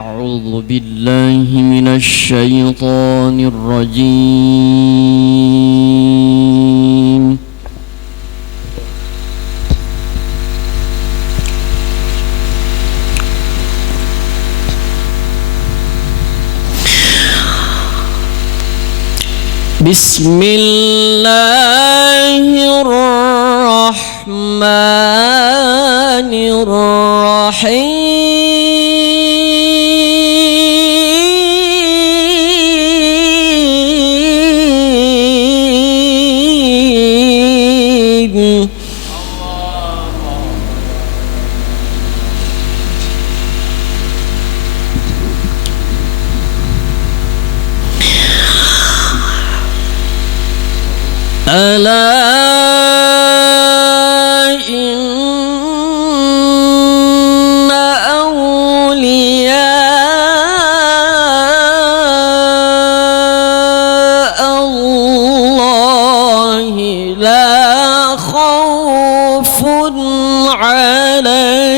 أعوذ بالله من الشيطان الرجيم. بسم الله الرحمن الرحيم. ألا إن أولياء الله لا خوف عليهم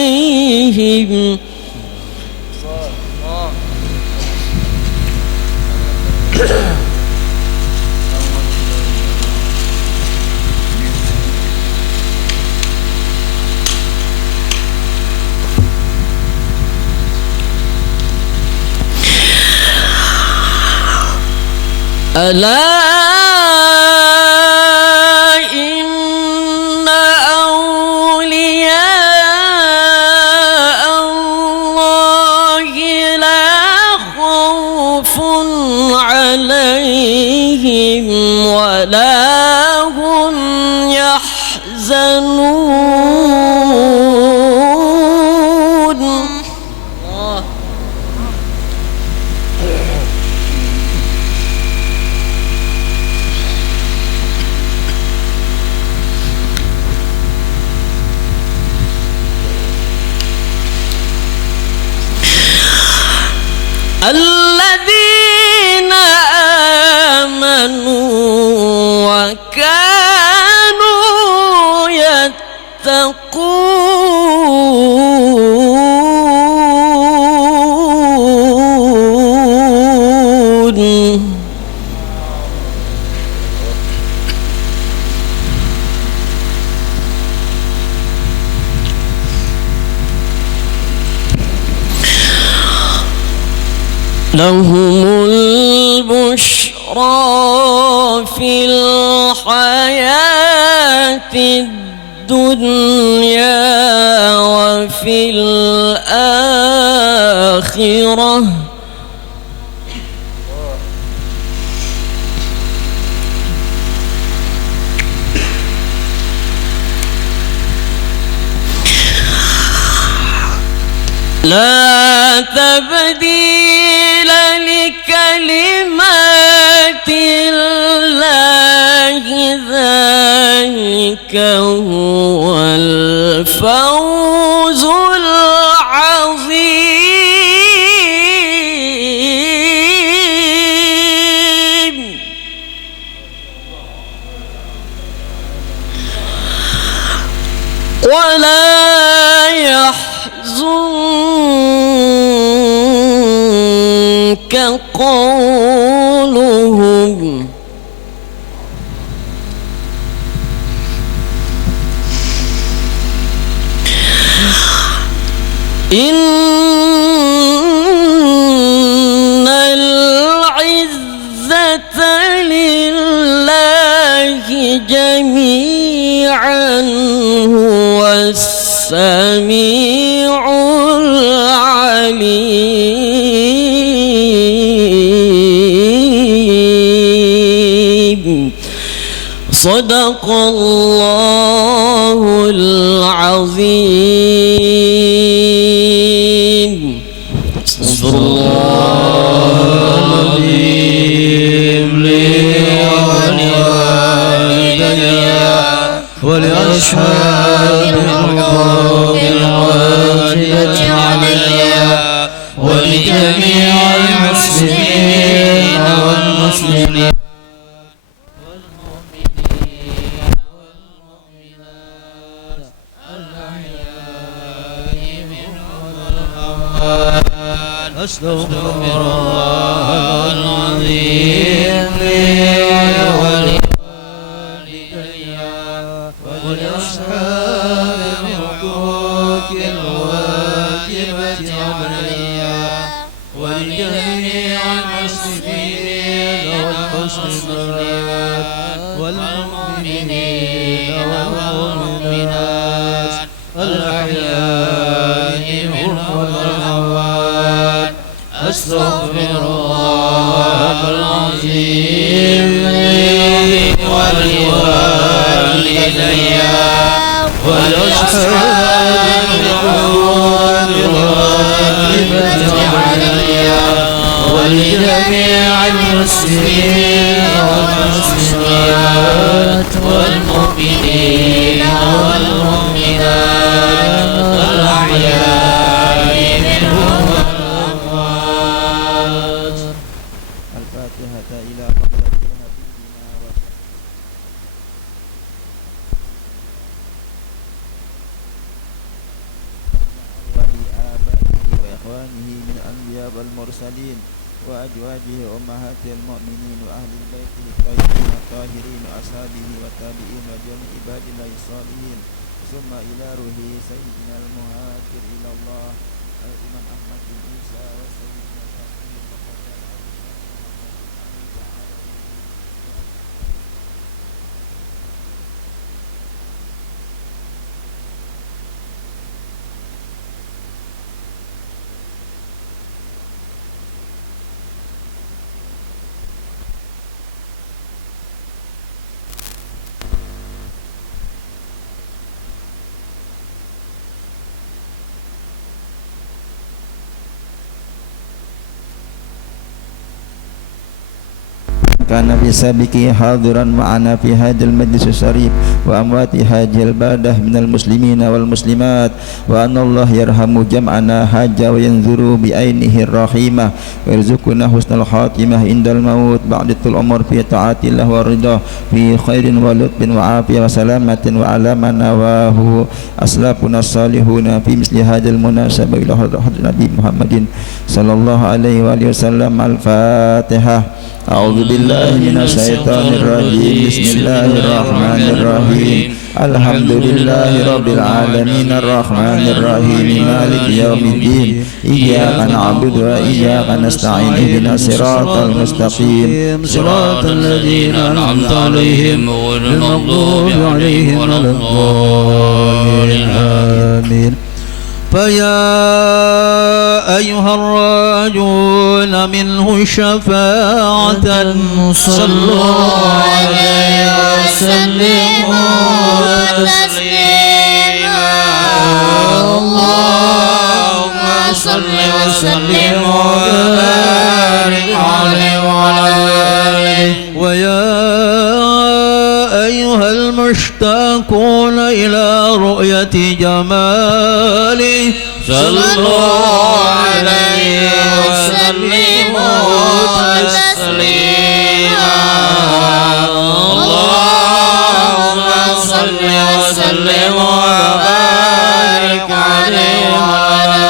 ألا إن أولياء الله لا خوف عليهم ولا هم يحزنون. الذين آمنوا وكانوا يتقون. لهم البشرى في الحياة الدنيا وفي الآخرة لا تبديل لكلمات الله ذلك هو الفوز العظيم. ولا يحزنك قولهم إن العزة لله جميعا هو السميع العليم. صدق الله العظيم. استغفر الله العظيم لي ولوالدي ولأصحاب القوم الواجبة علي ولجميع المسلمين والمسلمات والمؤمنين أستغفر الله العظيم لي ولوالدي ولأصحاب الحقوق الواجبة علي ولجميع المسلمين والمسلمات والمؤمنين والمؤمنات الأحياء منهم والأموات أستغفر الله العظيم لي ولوالدي ولأصحاب الحقوق الواجبة علي ولجميع المسلمين والمسلمات والمؤمنين والمؤمنات الأحياء منهم والأموات. الفاتحة إلى حضرة حبيبنا ولآبائه وإخوانه من الأنبياء والمرسلين وأزواجه أمهات المؤمنين وأهل البيت الطيبين الطاهرين وأصحابه والتابعين وجميع عباد الله الصالحين ثم إلى روح سيدنا المهاجر إلى الله الإمام أحمد بن عيسى وسيدنا الفقيه كان في سابقه حاضرا معنا في هذا المجلس الشريف وأموات هذه البلدة من المسلمين والمسلمات وأن الله يرحم جمعنا حاجة وينظر بعينه الرحيمة ويرزقنا حسن الخاتمة عند الموت بعد طول العمر في طاعة الله والرضا في خير ولطف وعافية وسلامة وعلى ما نواه أسلافنا الصالحون في مثل هذا المناسبة إلى حضرة النبي محمد صلى الله عليه وآله وسلم. الفاتحة. أعوذ بالله من الشيطان الرجيم. بسم الله الرحمن الرحيم. الحمد لله رب العالمين الرحمن الرحيم مالك يوم الدين إياك نعبد وإياك نستعين اهدنا الصراط المستقيم صراط الذين أنعمت عليهم غير المغضوب عليهم ولا الضالين آمين. فيا أيها الراجون منه شفاعة صلوا عليه وسلموا تسليما. اللهم صل وسلم وبارك عليه وعلى آله. ويا أيها المشتاقون إلى رؤية جماله صلوا عليه وسلموا تسليما. اللهم صل وسلم وبارك عليه وعلى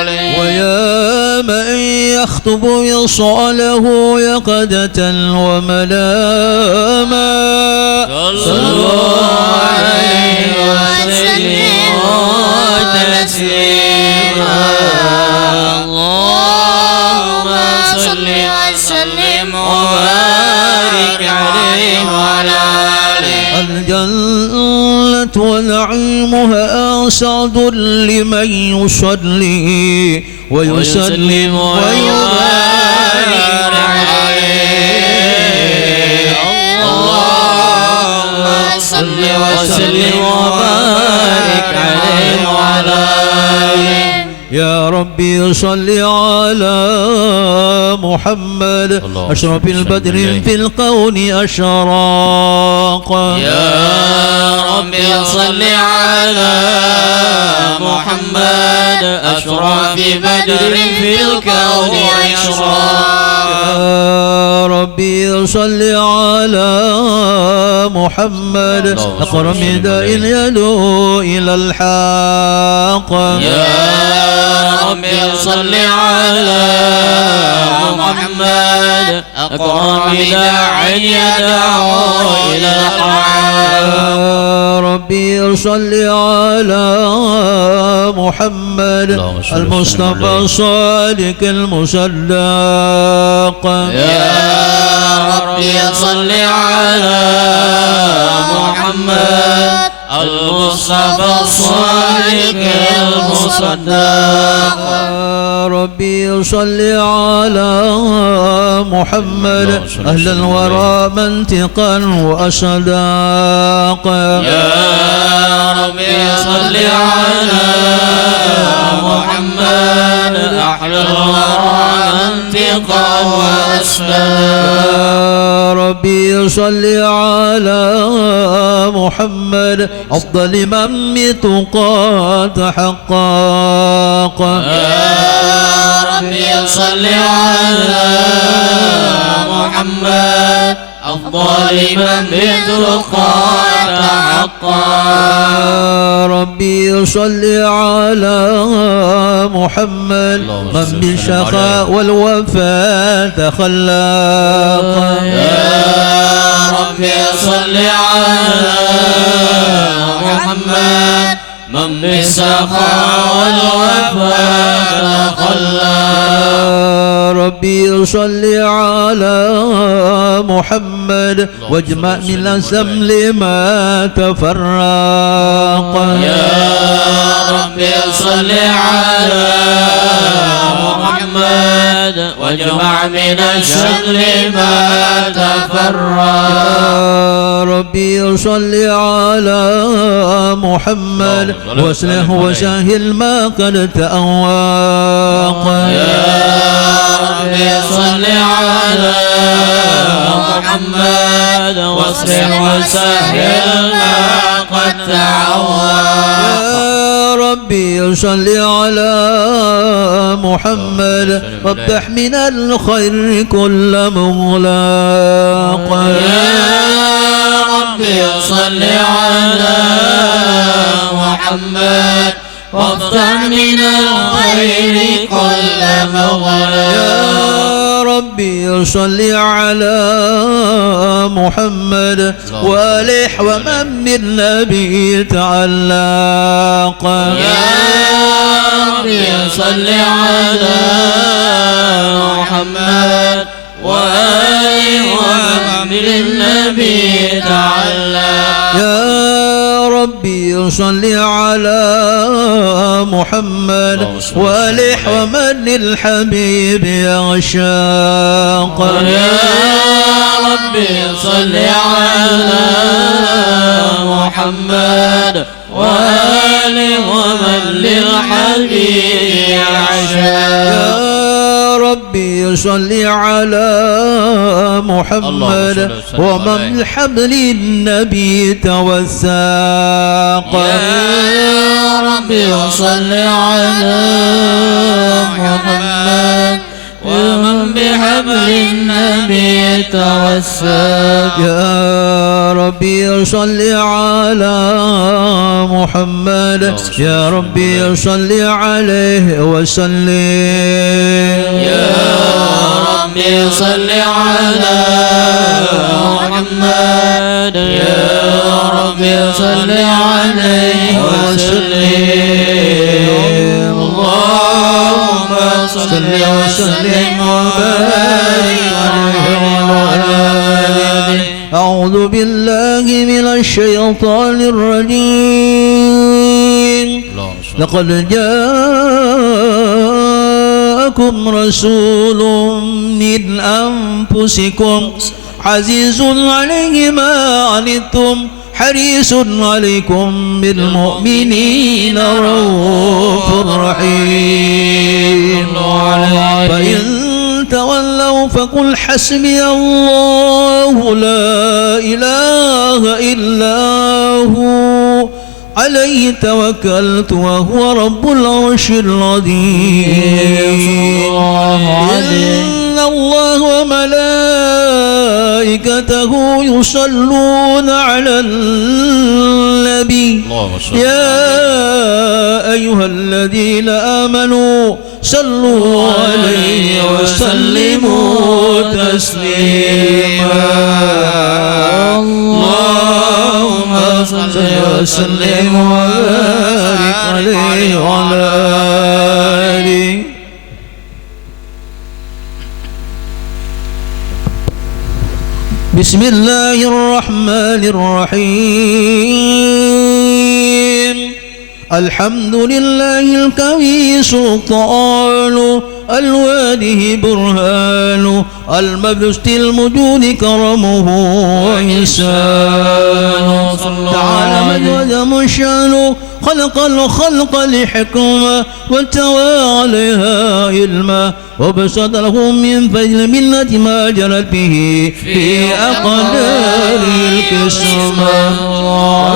آله. ويا من يخطب وصاله يقظة ومناما صلوا عليه وسلموا تسليما. اللهم صل وسلم وبارك عليه وعلى آله. الجنة ونعيمها أسعد لمن يصلي ويسلم ويبارك عليه. اللهم صل وسلم وبارك عليه وعلى آله. يا ربي صل على محمد أشرف البدر في الكون أشراق. يا ربي صل على محمد أشرف بدر في الكون أشراق. يا ربي صل على محمد أقرب داء يدعو إلى الحق. يا ربي صل على محمد أقرب داع يدعو إلى الحق. يا ربي صل على محمد المصطفى الصادق المصدق. يا ربي صل على محمد المصطفى الصادق المصدق. يا ربي صل على محمد أهل الورى منطقا وأصداقا. يا ربي صل على محمد أهل الورى منطقا وأصداقا. يا ربي صل على محمد أفضل من بتقى تحقق. يا ربي صل على محمد أفضل من بتقى تحقق. يا ربي صل على محمد من بالشقاء والوفاء تخلق. يا ربي صل على محمد من بالسخاء والوفاء تخلق. يا ربي صل على محمد واجمع من السمل ما تفرق. يا ربي صل على محمد واجمع من الشمل ما تفرق. يا ربي صل على محمد واصلح وسهل ما قد تأواق. يا ربي صل على محمد واصلح وسهل ما قد تعواق. يا ربي صل على محمد وافتح من الخير كل مغلاق. يا ربي صل على محمد وافتح من الخير كل مغلاق. يا ربي صل على محمد والح ومن بالنبي تعلق. يا ربي صل على محمد وآله ومن بالنبي تعلق. يا ربي صل على محمد والح ومن الحبيب يغشاق. يا ربي صل على محمد وآله ومن للحبيب يعشاق. يا ربي صل على محمد ومن حبل النبي توثاق. يا ربي صل على محمد ومن بحبل النبي توسل. يا ربي صل على محمد يا ربي صل عليه وسلم. يا ربي صل على محمد يا ربي صل عليه وسلم. اللهم صل وسلم وبارك عليه وعلى آله. أعوذ بالله من الشيطان الرجيم. لقد جاءكم رسول من أنفسكم عزيز عليه ما عنتم حريص عليكم بالمؤمنين رؤوف رحيم. فإن تولوا فقل حسبي الله لا إله إلا هو عليه توكلت وهو رب العرش العظيم. إن الله وملائكته وملائكته يصلون على النبي يا أيها الذين آمنوا صلوا عليه وسلموا تسليما اللهم صل وسلم وبارك عليه وعلى آله. بسم الله الرحمن الرحيم الحمد لله القوي سلطانه الواده برهانه المبسط المجود كرمه وإحسانه تعالى مجد شانه خلق الخلق لحكمة واتوى عليها علما وبسط لهم من فضل منة ما جرت به في أقدار القسمة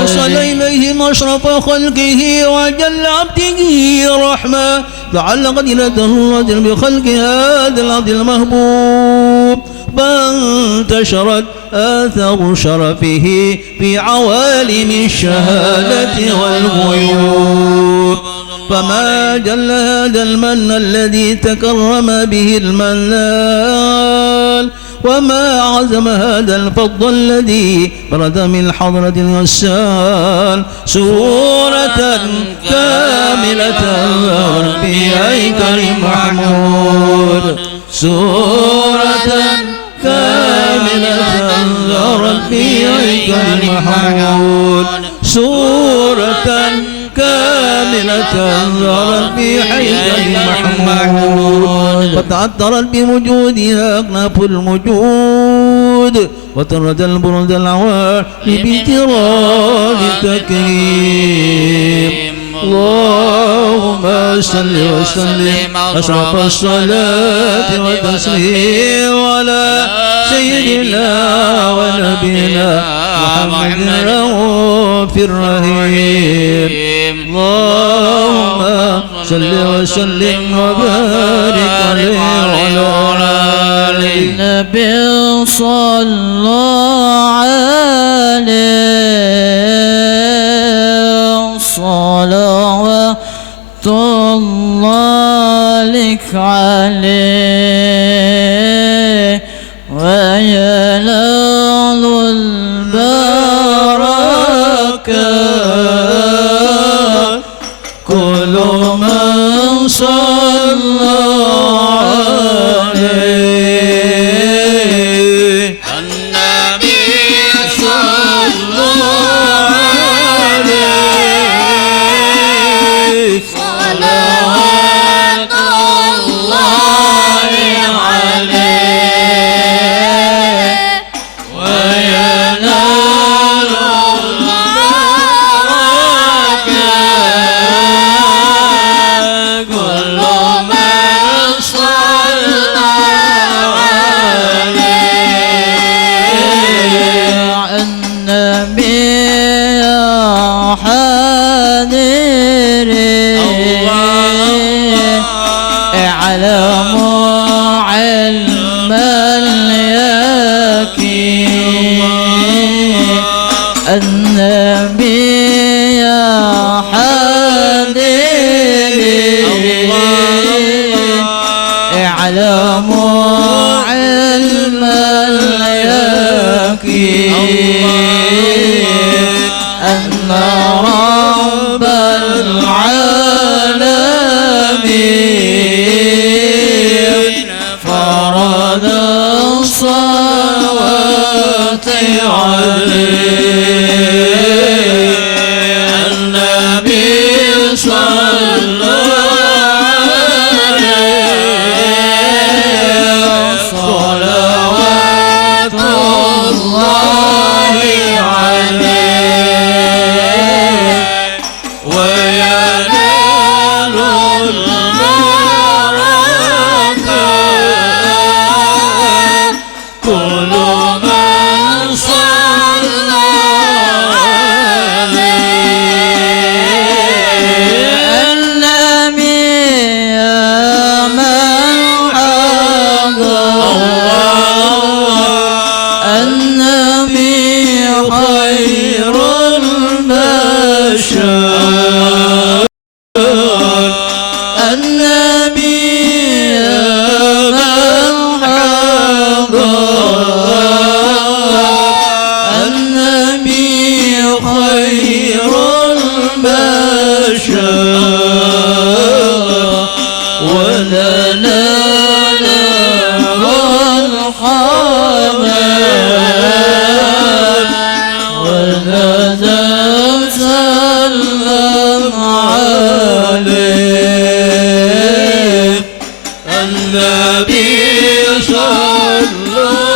وصل إليهم أشرف خلقه وجل عبده رحمة تعلقت إلته بخلق هذا العبد المحبوب فانتشرت آثار شرفه في عوالم الشهادة والغيوب فما جل هذا المن الذي تكرم به المنان وما عزم هذا الفضل الذي برد من حضرة الغسال سورة كاملة في هيكل محمود سورة كاملة ظهرت في هيكل محمود سورة كاملة ظهرت في هيكل محمود فتعطرت بوجودها أكناف المجود وطرد البرد العوار بامتراد التكريم اللهم صل وسلم أشرف الصلاة والتسليم على سيدنا ونبينا محمد رؤوف الرحيم اللهم صل وسلم وبارك عليه وعلى آله النبي صلى عليه صلوات الله لك عليه وينال البركة كل من صلى عليه النبي صلى عليه صلوات الله عليه وينال البركة كل من صلى عليه النبي حاضرين اعلموا علم اليقين النبي حاضرين اعلموا علم اليقين أن رب العالمين فرض الصلوات عليه النبي صلى عليه صلوات الله عليه وينال البركة كل من صلى النبي صلوا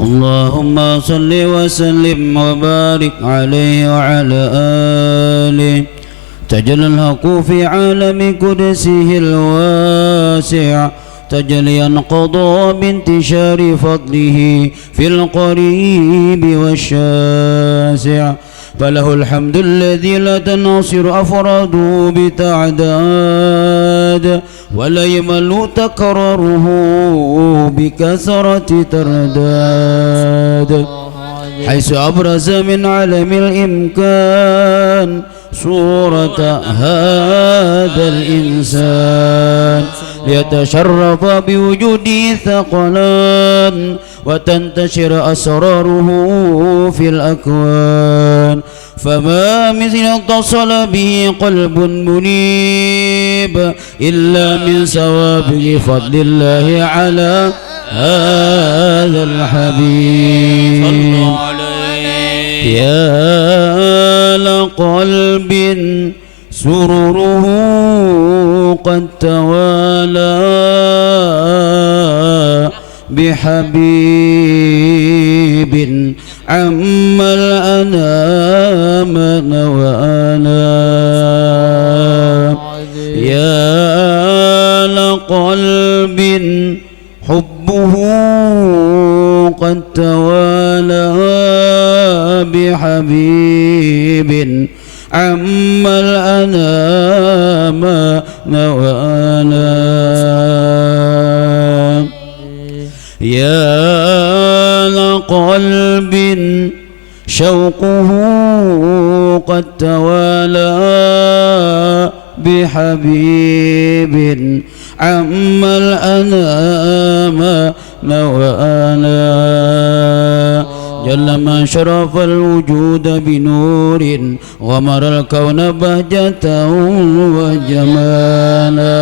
اللهم صل وسلم وبارك عليه وعلى آله تجلى الحق في عالم قدسه الواسع تجليا قضى بانتشار فضله في القريب والشاسع فله الحمد الذي لا تناصر أفراده بتعداد ولا يمل تكرره بكثرة ترداد حيث أبرز من عالم الإمكان صورة هذا الإنسان ليتشرف بوجوده ثقلان وتنتشر أسراره في الأكوان فما مثل اتصل به قلب منيب إلا من سوابق فضل الله على هذا الحبيب يا لقلب سروره قد توالى بحبيب عم الأنام نوانا يا لقلب حبه قد توالى بحبيب عم الأنام نوانا يا لقلب شوقه قد توالى بحبيب عم الأنام نوانا جل من شرف الوجود بنور غمر الكون بهجة وجمالا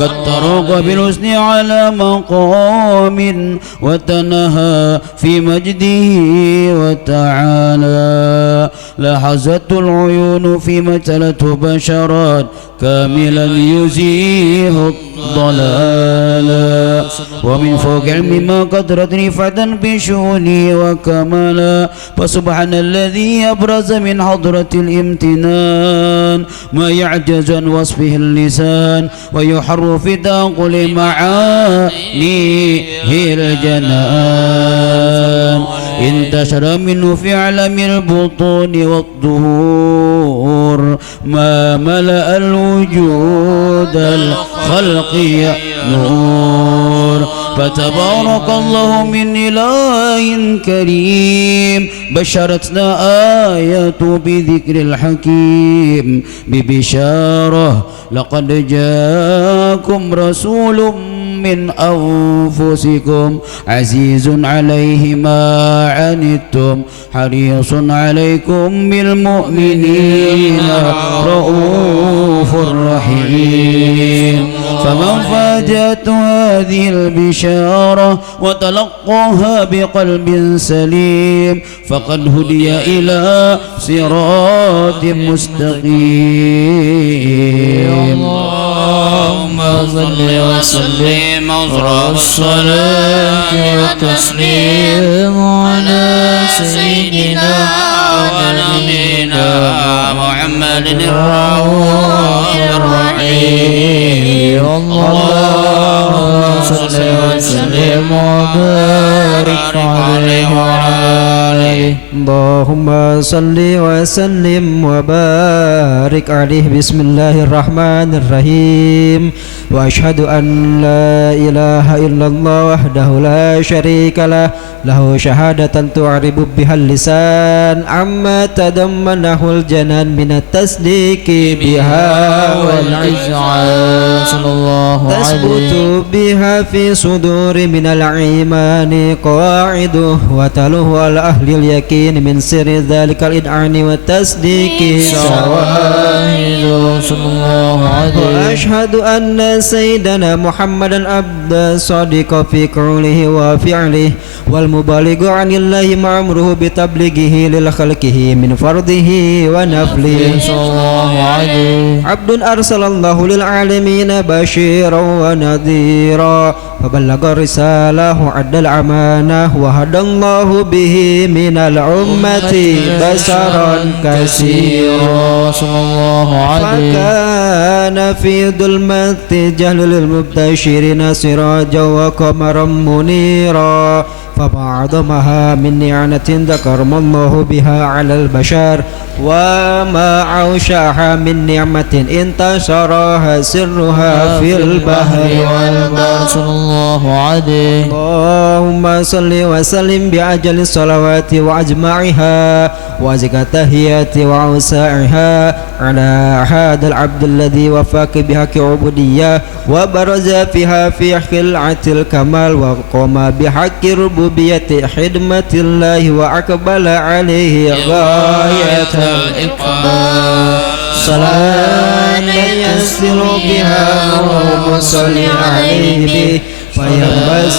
قد طرق بالحسن على مقام وتنهى في مجده وتعالى لحظت العيون في مثلته بشرات كاملا يزيه الضلال ومن فوق علم ما قدرت رفعة بشؤونه وكمالا فسبحان الذي أبرز من حضرة الامتنان ما يعجز عن وصفه اللسان ويحر في تنقل معانيه الجنان انتشر منه في عالم البطون والظهور ما ملأ الوجود الخلق نور فتبارك الله من إله كريم بشرتنا آيات بذكر الحكيم ببشارة لقد جاءكم رسول من أنفسكم عزيز عليه ما عنتم حريص عليكم بالمؤمنين رؤوف رحيم فمن فاجأته هذه البشارة وتلقاها بقلب سليم فقد هدي إلى صراط مستقيم اللهم صل وسلم أزرع الصلاة والتسليم على سيدنا ونبينا محمد الرؤوف الرحيم اللهم صل وسلم وبارك عليه وعلى آله اللهم صل وسلم وبارك عليه بسم الله الرحمن الرحيم وأشهد أن لا إله إلا الله وحده لا شريك له له شهادة تعرب بها اللسان عما تضمنه الجنان من التصديق بها والإذعان صلى الله عليه تثبت بها في صدور من الإيمان قواعده وتلوه على أهل اليقين من سر ذلك الإذعان والتصديق شواهد صلى الله عليه وأشهد أن سيدنا محمدا عبد صادق في قوله وفعله والمبالغ عن الله مأمره بتبليغه لخلقه من فرضه ونفله صلى الله عليه عبد أرسل الله للعالمين بشيرا ونذيرا فبلغ الرسالة وأدى الأمانة وهدى الله به من الأمة بشرا كثيرا صلى الله عليه فكان في ظلمة جهل للمبتشرين سراجا وقمرا منيرا فما أعظمها من نعمة ذكرم الله بها على البشر وما أوشعها من نعمة انتشرها سرها في البحر والبحر صلى الله عليه اللهم صل وسلم بأجل الصلوات وأجمعها وأزكى التحيات وأوسعها على هذا العبد الذي وفاك بحق عبودية وبرز فيها في خلعة الكمال وقام بحق ربوبية خدمة الله وأقبل عليه غاية الإقبال صلاة يسر بها اللهم صل عليه به فينبس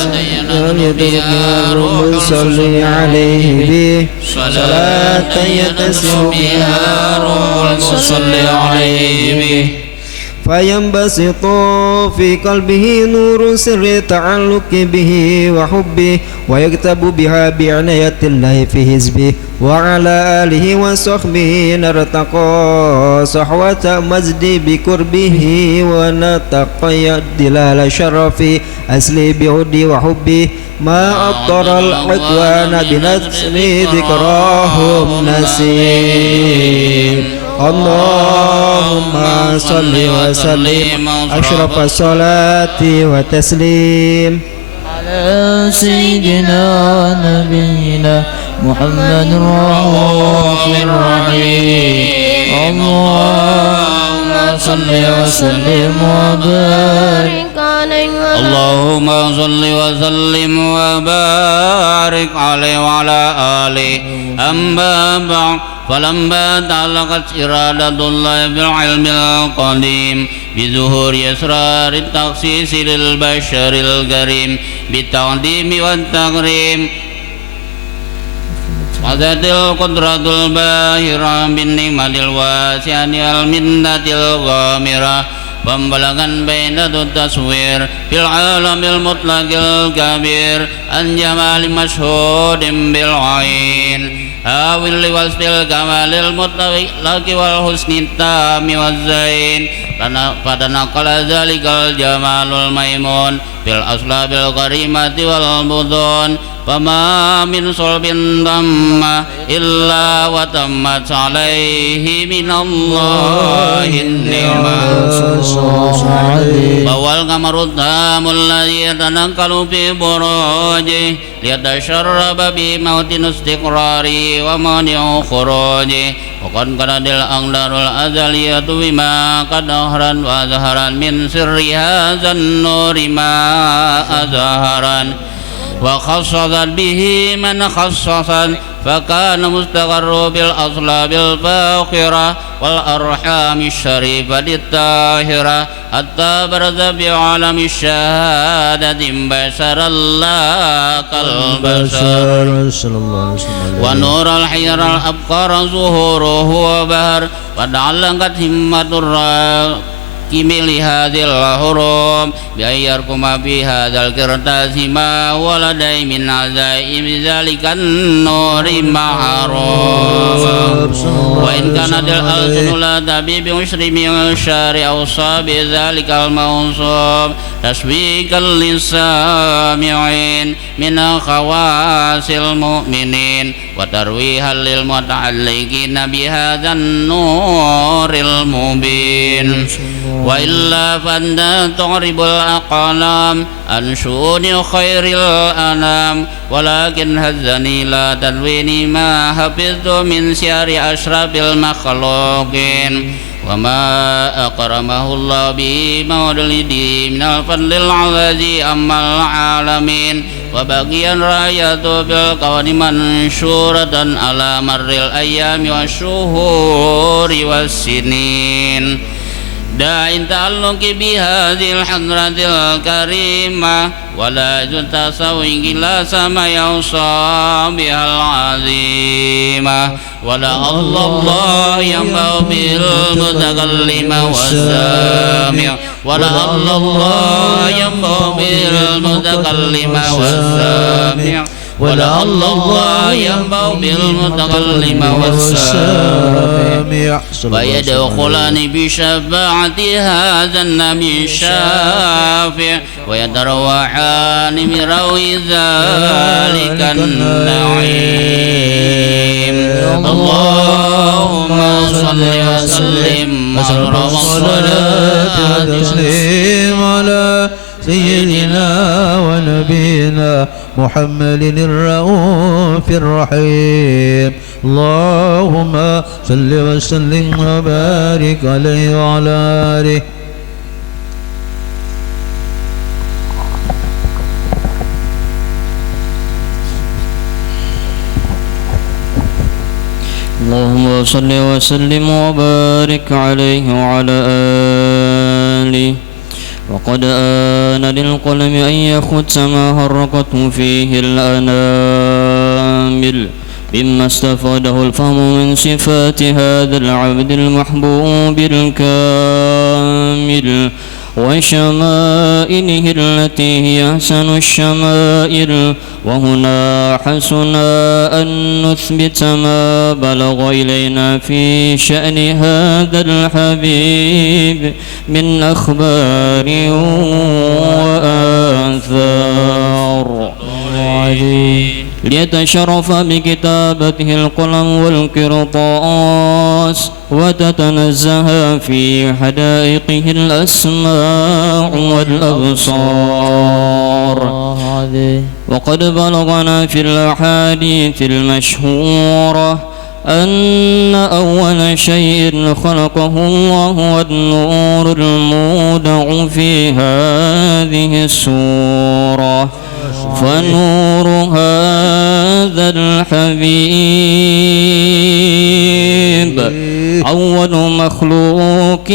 اللهم صل عليه به صلاة يتسر بها اللهم صل عليه به فينبسط في قلبه نور سر التعلق به وحبه ويكتب بها بعناية الله في حزبه وعلى آله وصحبه نرتقى صحوة مجد بقربه ونتقي دلال شرف أسلي بعدي وحبه ما أبطر العقوان بنسل ذكراهم نسيم اللهم صل وسلم أشرف الصلاة وتسليم سيدنا ونبينا محمد الرؤوف الرحيم اللهم صل وسلم وبارك عليه اللهم صل وسلم وبارك عليه وعلى آله أما بعد فلما تعلقت إرادة الله بالعلم القديم بظهور أسرار التخصيص للبشر الكريم بالتقديم والتكريم وذات القدرة الباهرة بالنعمة الواسعة والمنة الغامرة فانبلغا بين التصوير في العالم المطلق الكبير عن جمال مشهود بالعين أو لوصف الكمال المطلق والحسن التام والزين فتنقل ذلك الجمال الميمون في الأصلاب الكريمة والبطون فما من صلب تم إلا وتمت عليه من الله النعمة فهو القمر التام الذي يتنقل في بروجه ليتشرب بموت استقراره ومانع خروجه وقد كانت الأقدار الأزلية بما قد أهرت وأزهرت من سر هذا النور ما أزهرت وخصصت به من خصصت فكان مستقر بالأصلاب الفاخرة والأرحام الشريفة الطاهرة حتى برز بعالم الشهادة بشر الله كالبشر ونور الحير الأبقر ظهوره وبهر وتعلقت همة الراكب لهذه الحروم بأن يركم في هذا الكرتاس ما هو لديه من عزائم ذلك النور محروم وإن كانت الألسن لا تبي بمشر من الشار أوصى بذلك الموصوف تشويقا للسامعين من خواص المؤمنين وترويها للمتعلقين بهذا النور المبين وإلا فأنت تعرب الأقلام عن شؤون خير الأنام ولكن هزني لا تدويني ما حفظت من سير أشرف المخلوقين وما أكرمه الله به مولدي من الفضل العظيم أما العالمين وبقي رايته بالكون منشورة على مر الأيام والشهور والسنين داع تعلق بهذه الحضرة الكريمة ولا جد سوي إلا سما يوصى بها العظيمة ولا الله ينبع بالمتكلم والسامع ولا الله ينبع بالمتكلم والسامع ولا الله ينبع بالمتكلم والسامع ويدخلان بشفاعة هذا النبي الشافع ويتروحان من روي ذلك النعيم اللهم صل وسلم والصلاة والتسليم على سيدنا ونبينا محمد الرؤوف الرحيم اللهم صل وسلم وبارك عليه وعلى آله اللهم صل وسلم وبارك عليه وعلى آله وقد آن للقلم أن يخت ما حركته فيه الأنامل مما استفاده الفهم من صفات هذا العبد المحبوب الكامل وشمائله التي هي أحسن الشمائل وهنا حسن أن نثبت ما بلغ إلينا في شأن هذا الحبيب من أخبار وآثار ليتشرف بكتابته القلم والقرطاس وتتنزه في حدائقه الأسماع والأبصار وقد بلغنا في الأحاديث المشهورة أن أول شيء خلقه الله النور المودع في هذه السورة، فنور هذا الحبيب أول مخلوق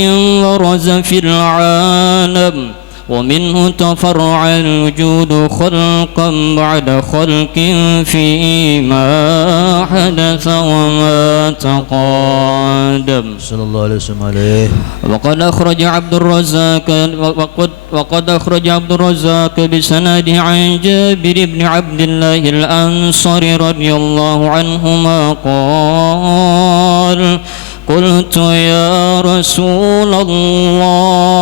برز في العالم، ومنه تفرع الوجود خلقا بعد خلق فيما حدث وما تقادم. صلى الله عليه وسلم عليه. وقد أخرج عبد الرزاق بسنده عن جابر بن عبد الله الأنصاري رضي الله عنهما قال: قلت يا رسول الله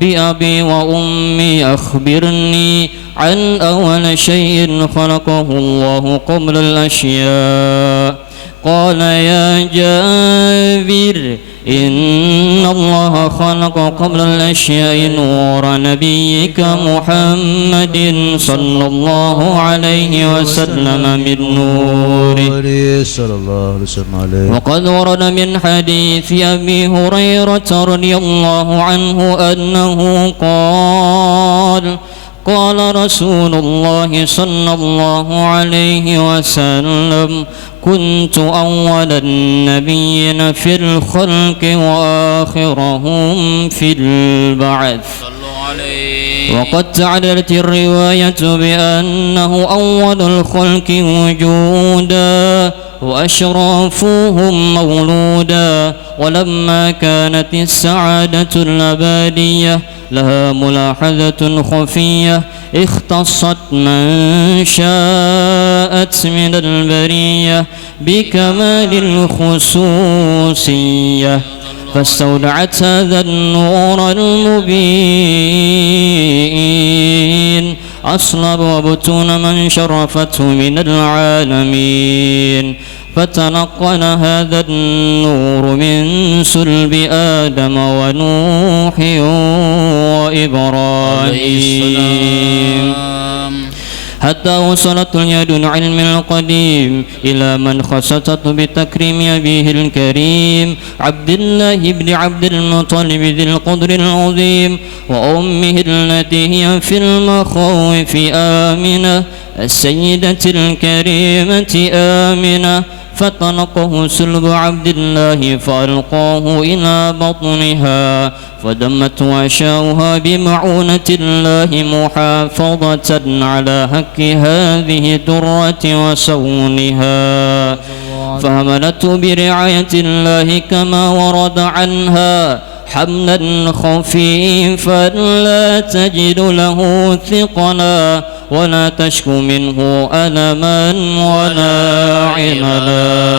بأبي وأمي أخبرني عن أول شيء خلقه الله قبل الأشياء. قال: يا جابر إن الله خلق قبل الأشياء نور نبيك محمد صلى الله عليه وسلم من نوره صلى الله عليه وسلم عليه. وقد ورد من حديث أبي هريرة رضي الله عنه أنه قال: قال رسول الله صلى الله عليه وسلم: كنت أول النبيين في الخلق وآخرهم في البعث. وقد تعدلت الرواية بأنه أول الخلق وجودا وأشرافهم مولودا. ولما كانت السعادة الأبدية لها ملاحظة خفية اختصت من شاءت من البرية بكمال الخصوصية، فاستودعت هذا النور المبين أصلب وبطون من شرفته من العالمين، فتنقل هذا النور من سلب آدم ونوح وإبراهيم حتى وصلت اليد العلم القديم إلى من خصته بتكريم أبيه الكريم عبد الله بن عبد المطلب ذي القدر العظيم، وأمه التي هي في المخاوف آمنة السيدة الكريمة آمنة، فتنقه سلب عبد الله فألقاه إلى بطنها فدمت وأشاؤها بمعونة الله محافظة على هك هذه الدرة وصونها، فحملته برعاية الله كما ورد عنها حملا خفيفا لا تجد له ثقلا ولا تشكو منه ألما ولا عملا،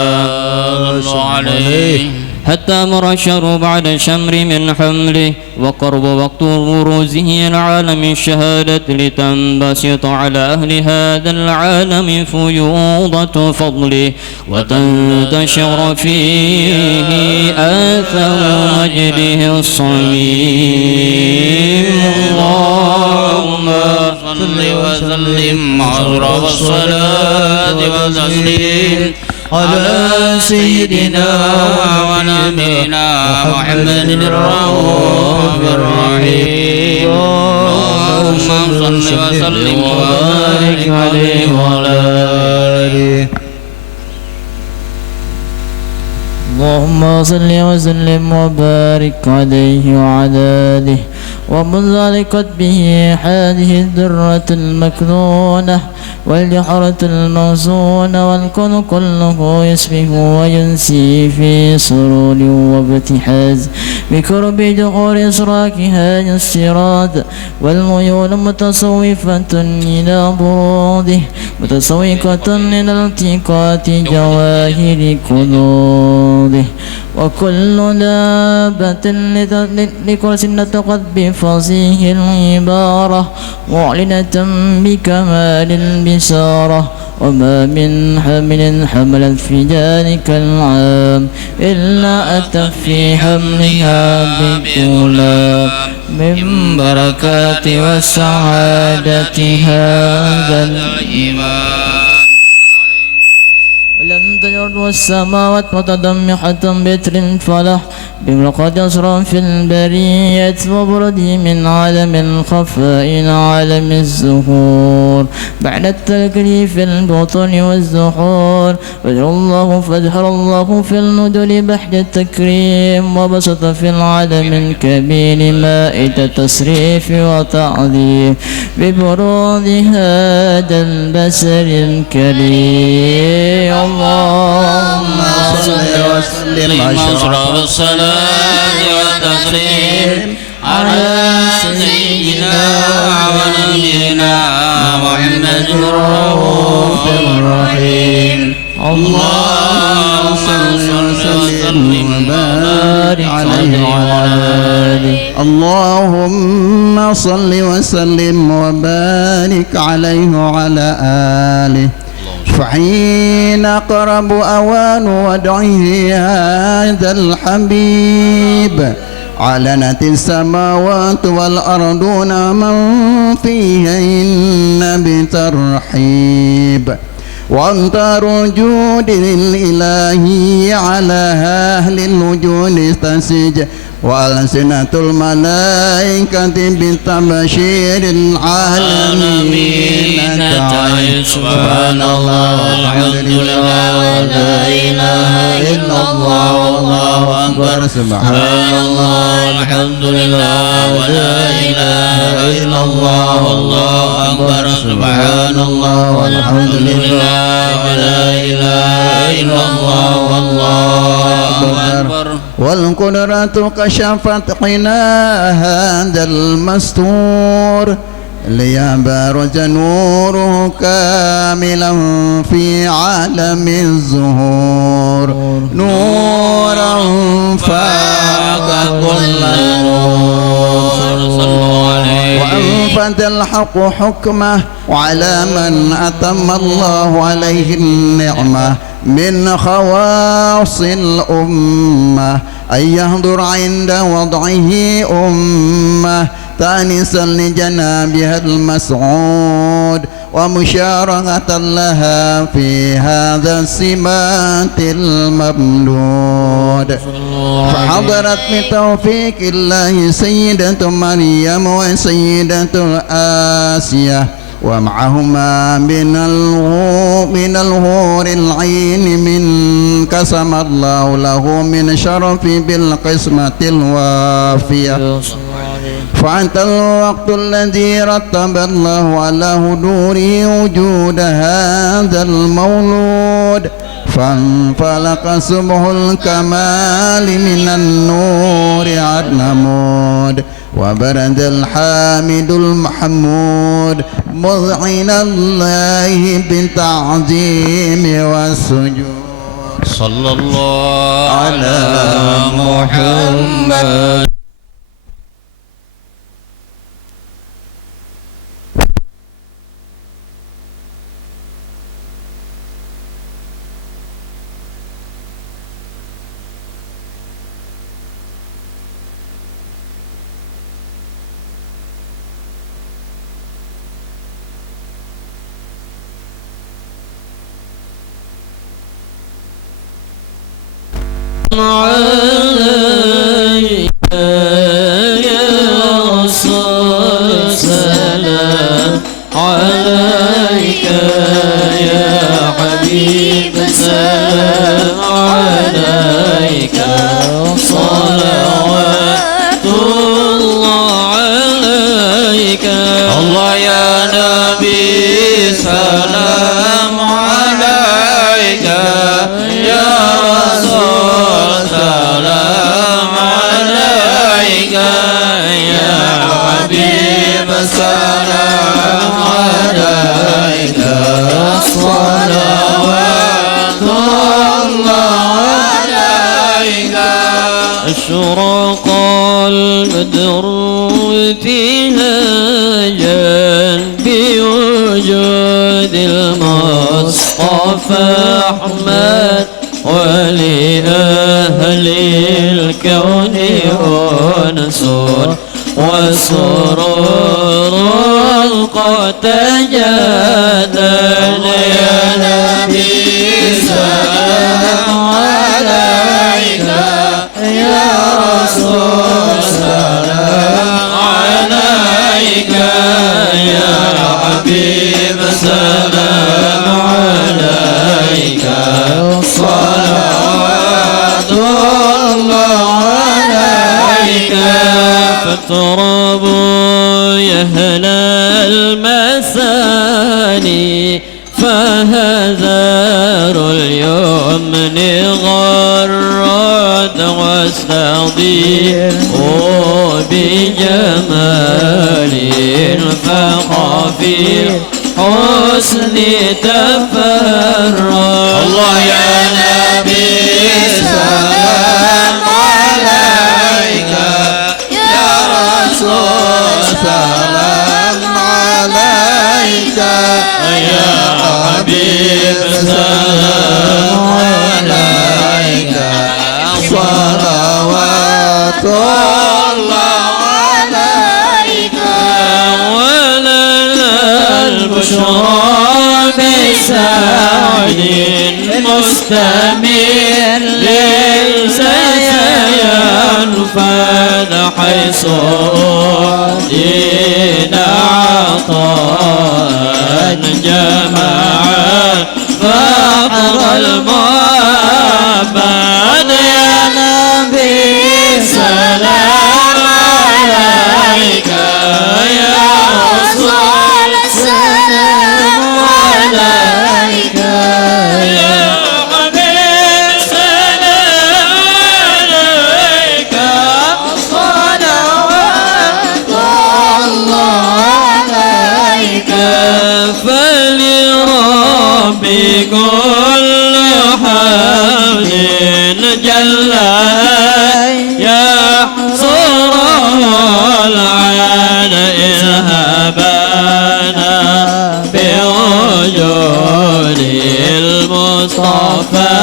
حتى مر الشهر بعد شمر من حمله وقرب وقت بروزه العالم الشهادة لتنبسط على أهل هذا العالم فيوضة فضله وتنتشر فيه آثار مجده الصميم. اللهم صل وسلم أشرف الصلاة والتسليم على سيدنا ونبينا محمد الرؤوف الرحيم. اللهم صل وسلم وبارك عليه وعلى آله. اللهم صل وسلم وبارك عليه وعلى آله ومن ذلكت به هذه الذرة المكنونة والجحرة الموزونة والكون كله يسبح وينسي في سرور وابتحاز بكرب دخول إسراكها الصراط والميول متصوفة إلى بروده متسوقة إلى التقاط جواهر كنوده، وكل دابة لكل سنة قد بفصيح العبارة معلنة بكمال البشارة، وما من حمل حملت في ذلك العام إلا أتت في حملها بطولا من بركات والسعادة هذا الإيمان. ولم تجرد والسماوات متضمحة بتر الفلح بملقد أسرى في البرية وبرده من عالم الخفاء إلى عالم الزهور بعد التكليف البطن والزحور فجر الله في الندل بحد التكريم وبسط في العالم الكبير مائدة التسريف وتعظيم ببرود هذا البشر الكريم. اللهم صل وسلم أشرف الصلاة والتسليم على سيدنا ونبينا محمد الرؤوف الرحيم. اللهم صل وسلم وبارك عليه وعلى آله. اللهم صل وسلم وبارك عليه وعلى آله. فحين قرب أوان وضعه هذا الحبيب علنت السماوات والأرضون من فيهن بترحيب وامطار وجود الإله على أهل الوجود تسج وألسنة الملائكة بالتبشير العالمين تعيش. سبحان الله والحمد لله ولا إله إلا الله والله أكبر. سبحان الله والحمد لله ولا إله إلا الله والله أكبر. سبحان الله والحمد لله ولا إله إلا الله والله أكبر. والقدرة كشفت حنا هذا المستور ليبرز نوره كاملا في عالم الظهور نورا فاق كل نور وأنفذ الحق حكمه على من أتم الله عليه النعمة من خواص الأمة أن يحضر عند وضعه أمة تانسا لجنابها المسعود ومشاركة لها في هذا السمات الممدود. فحضرت بتوفيق الله سيدة مريم وسيدة آسيا ومعهما من الهور العين من قسم الله له من شرف بالقسمة الوافية. فأنت الوقت الذي رتب الله على هدوره وجود هذا المولود فانفلق سبح الكمال من النور عدنمود وبرد الحامد المحمود مذعن الله بالتعظيم والسجود. صلى الله على محمد. عليك يا رسول السلام عليك يا حبيب السلام عليك صلوات الله عليك. الله يا نبي سلام عليك يا رسول سلام عليك يا حبيب سلام عليك صلوات الله عليك. أشرق البدر فيها بوجود المصطفى أحمد ولأهل الكون أنس والسرور قد تجدد يا نبي سلام عليك يا رسول سلام عليك يا حبيب سلام عليك صلوات الله عليك فاقتربوا يا أهل المساني فهذار اليمن غرد واستضيئوا بجمال فخفي حسن تفرد الله يا نبي سلام عليك يا رسول سلام عليك يا حبيب سلام عليك صلوات الله عليك ولنا البشرى بسعد مستمر ليس ينفد حيث دين عطاء جمع فقر المعبد يا نبي سلام عليك يا رسول سلام عليك يا حبيب سلام عليك صلوات الله عليك فلربي كل حمد جل يحصر العين إذ هبنا بوجود المصطفى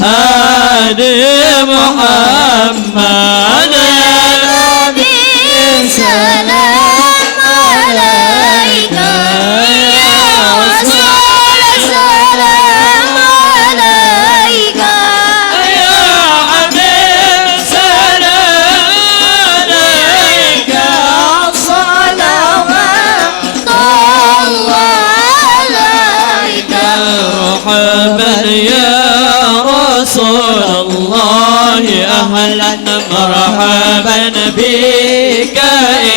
هادي محمد يا نبي سلام عليك يا رسول سلام عليك يا حبيب سلام عليك صلوات الله عليك مرحبا يا رسول الله أهلا مرحبا بك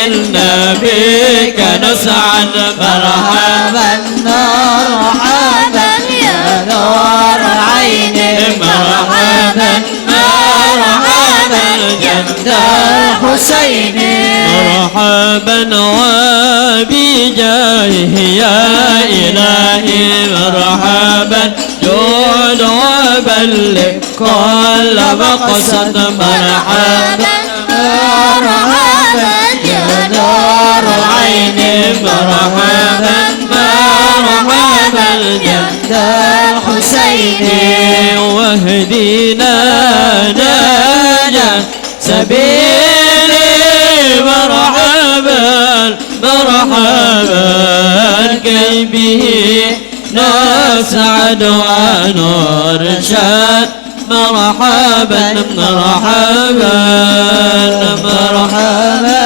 إن بك نسعد مرحبا مرحبا يا نور عيني مرحبا مرحبا جد الحسين مرحبا وبجاهه يا إلهي مرحبا جود وبلغ كل مقصد مرحبا مرحبا يا نور عيني مرحبا مرحبا جد الحسين واهدينا نجا سبيلي مرحبا مرحبا كي به نسعد ونرشد مرحبا مرحبا مرحبا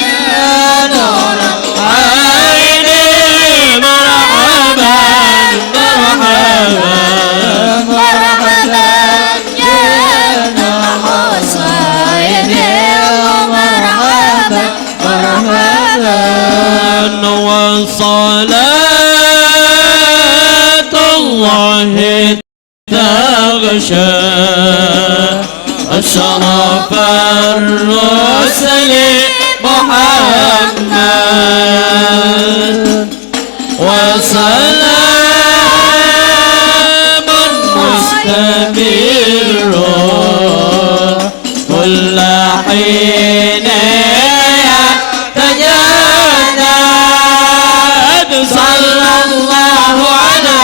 يا نور عيني مرحبا مرحبا مرحبا يا حسين مرحبا مرحبا وصلاة الله تغشى أشرف الرسل محمد وسلام مستمر كل حين يتجدد صلى الله على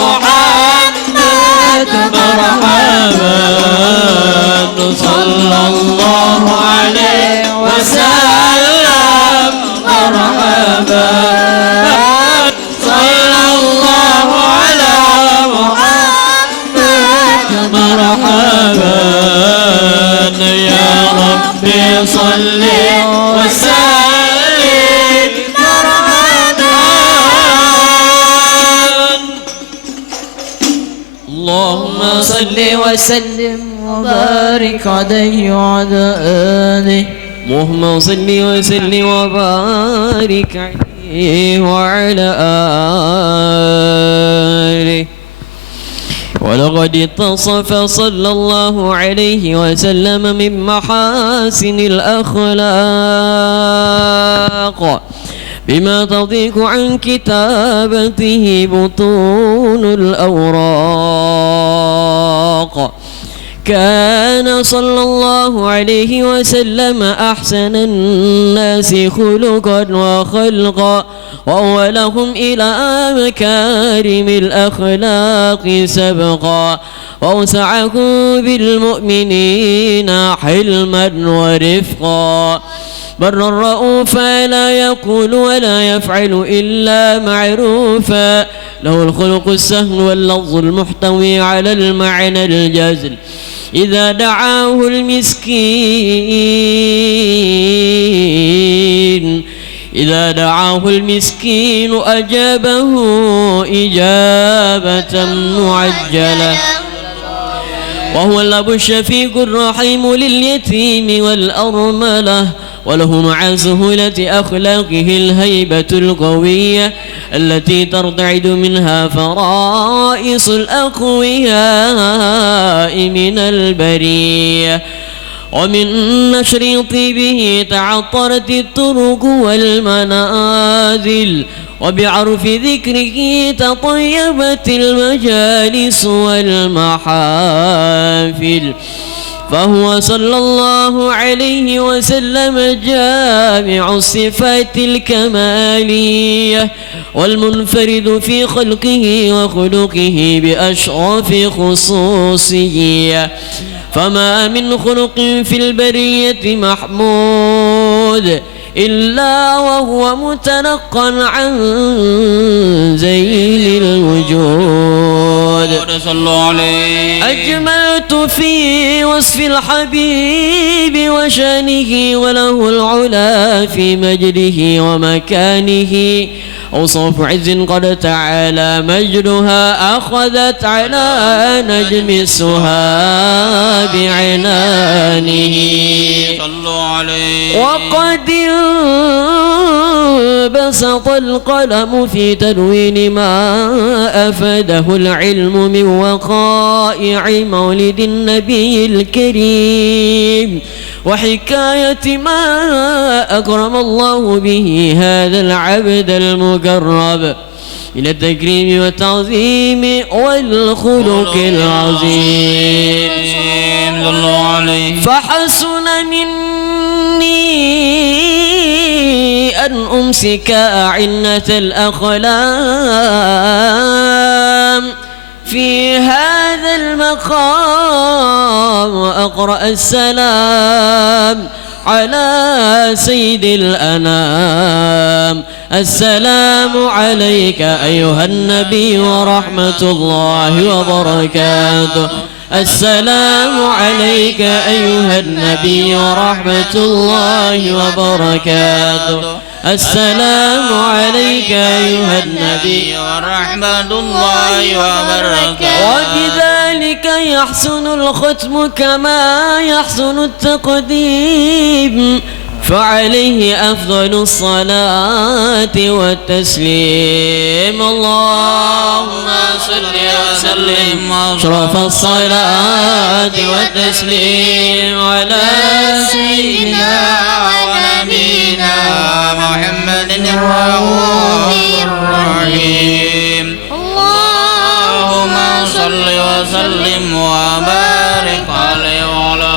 محمد مرحبا صلى الله عليه وسلم صل وسلم وبارك عليه وعلى آله اللهم صل وسلم وبارك عليه وعلى آله. ولقد اتصف صلى الله عليه وسلم من محاسن الأخلاق بما تضيق عن كتابته بطون الأوراق. كان صلى الله عليه وسلم أحسن الناس خلقا وخلقا وأولهم إلى مكارم الأخلاق سبقا وأوسعهم بالمؤمنين حلما ورفقا. برا رؤوفا لا يقول ولا يفعل إلا معروفا. له الخلق السهل واللفظ المحتوي على المعنى الجازل. إذا دعاه المسكين أجابه إجابة معجلة. وهو الأب الشفيق الرحيم لليتيم والأرملة. وله مع سهولة أخلاقه الهيبة القوية التي ترتعد منها فرائص الأقوياء من البرية. ومن نشر طيبه تعطرت الطرق والمنازل وبعرف ذكره تطيبت المجالس والمحافل. فهو صلى الله عليه وسلم جامع الصفات الكمالية والمنفرد في خلقه وخلقه بأشرف خصوصية. فما من خلق في البرية محمود إلا وهو متنقا عن زين الوجود. أجملت في وصف الحبيب وشانه وله العلا في مجده ومكانه. أوصاف عز قد تعالى مجدها أخذت على نجم السها بعنانه. وقد بسط القلم في تدوين ما أفاده العلم من وقائع مولد النبي الكريم وحكاية ما أكرم الله به هذا العبد المقرب إلى التكريم والتعظيم والخلق العظيم. فحسن مني أن أمسك أعنة الأخلام في هذا المقام وأقرأ السلام على سيد الأنام. السلام عليك أيها النبي ورحمة الله وبركاته. السلام عليك أيها النبي ورحمة الله وبركاته. السلام عليك أيها النبي ورحمة الله وبركاته. وبذلك يحسن الختم كما يحسن التقديم. فعليه أفضل الصلاة والتسليم. اللهم صل وسلم أشرف الصلاة والتسليم على سيدنا ونبينا محمد الرؤوف الرحيم. اللهم صل وسلم وبارك عليه وعلى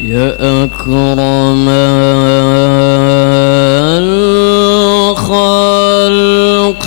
يا أكرم الخلق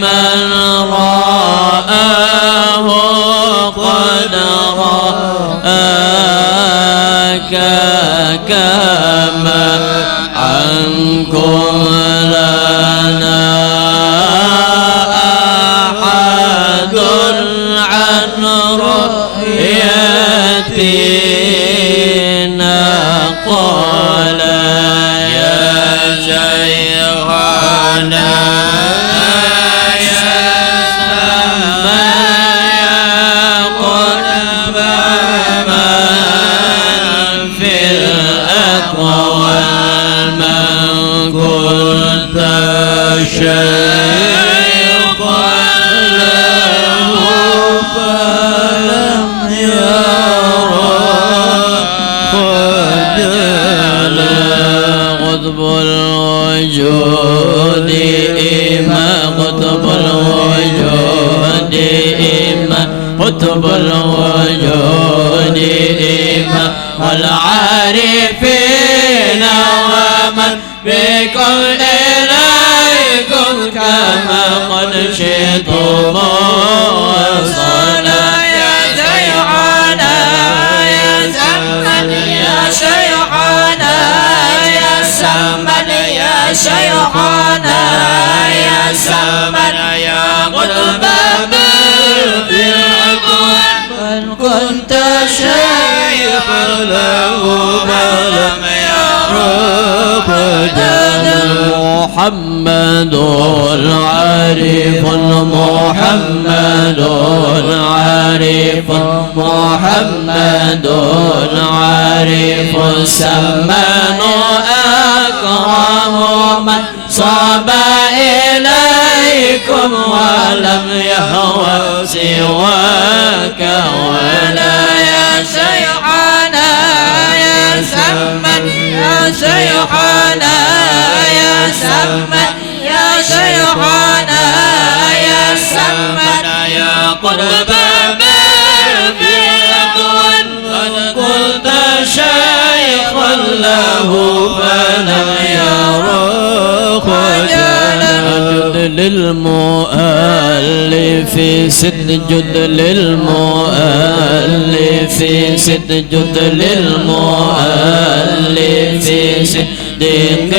من رآه قد رآك كما عنكم لنا أحد عن رؤيتنا قال يا شيخنا يا سما قرب من في الأقوال من كنت شيخا له فلم يرى خجلا قطب الوجود إما قطب الوجود إما قطب الوجود إما والعارفين ومن بكم إليكم كما قد شئتم وصلا يا شيخنا يا زمن يا شيخنا يا سمن يا شيخنا يا سمن يا قطب في الأكوان من كنت شيخا له فلم يعرف محمد عارف محمد عارف محمد عارف سمان أكرم من صاب إليكم ولم يهوى سواك ولا يا شيخنا يا سمن يا شيخنا يا سمن يا شيخنا يا سمن يا قرب في الأكوان قد كنت شيخا له فلم يرى خجلا للمؤلف سجد للمؤلف سجد للمؤلف صديق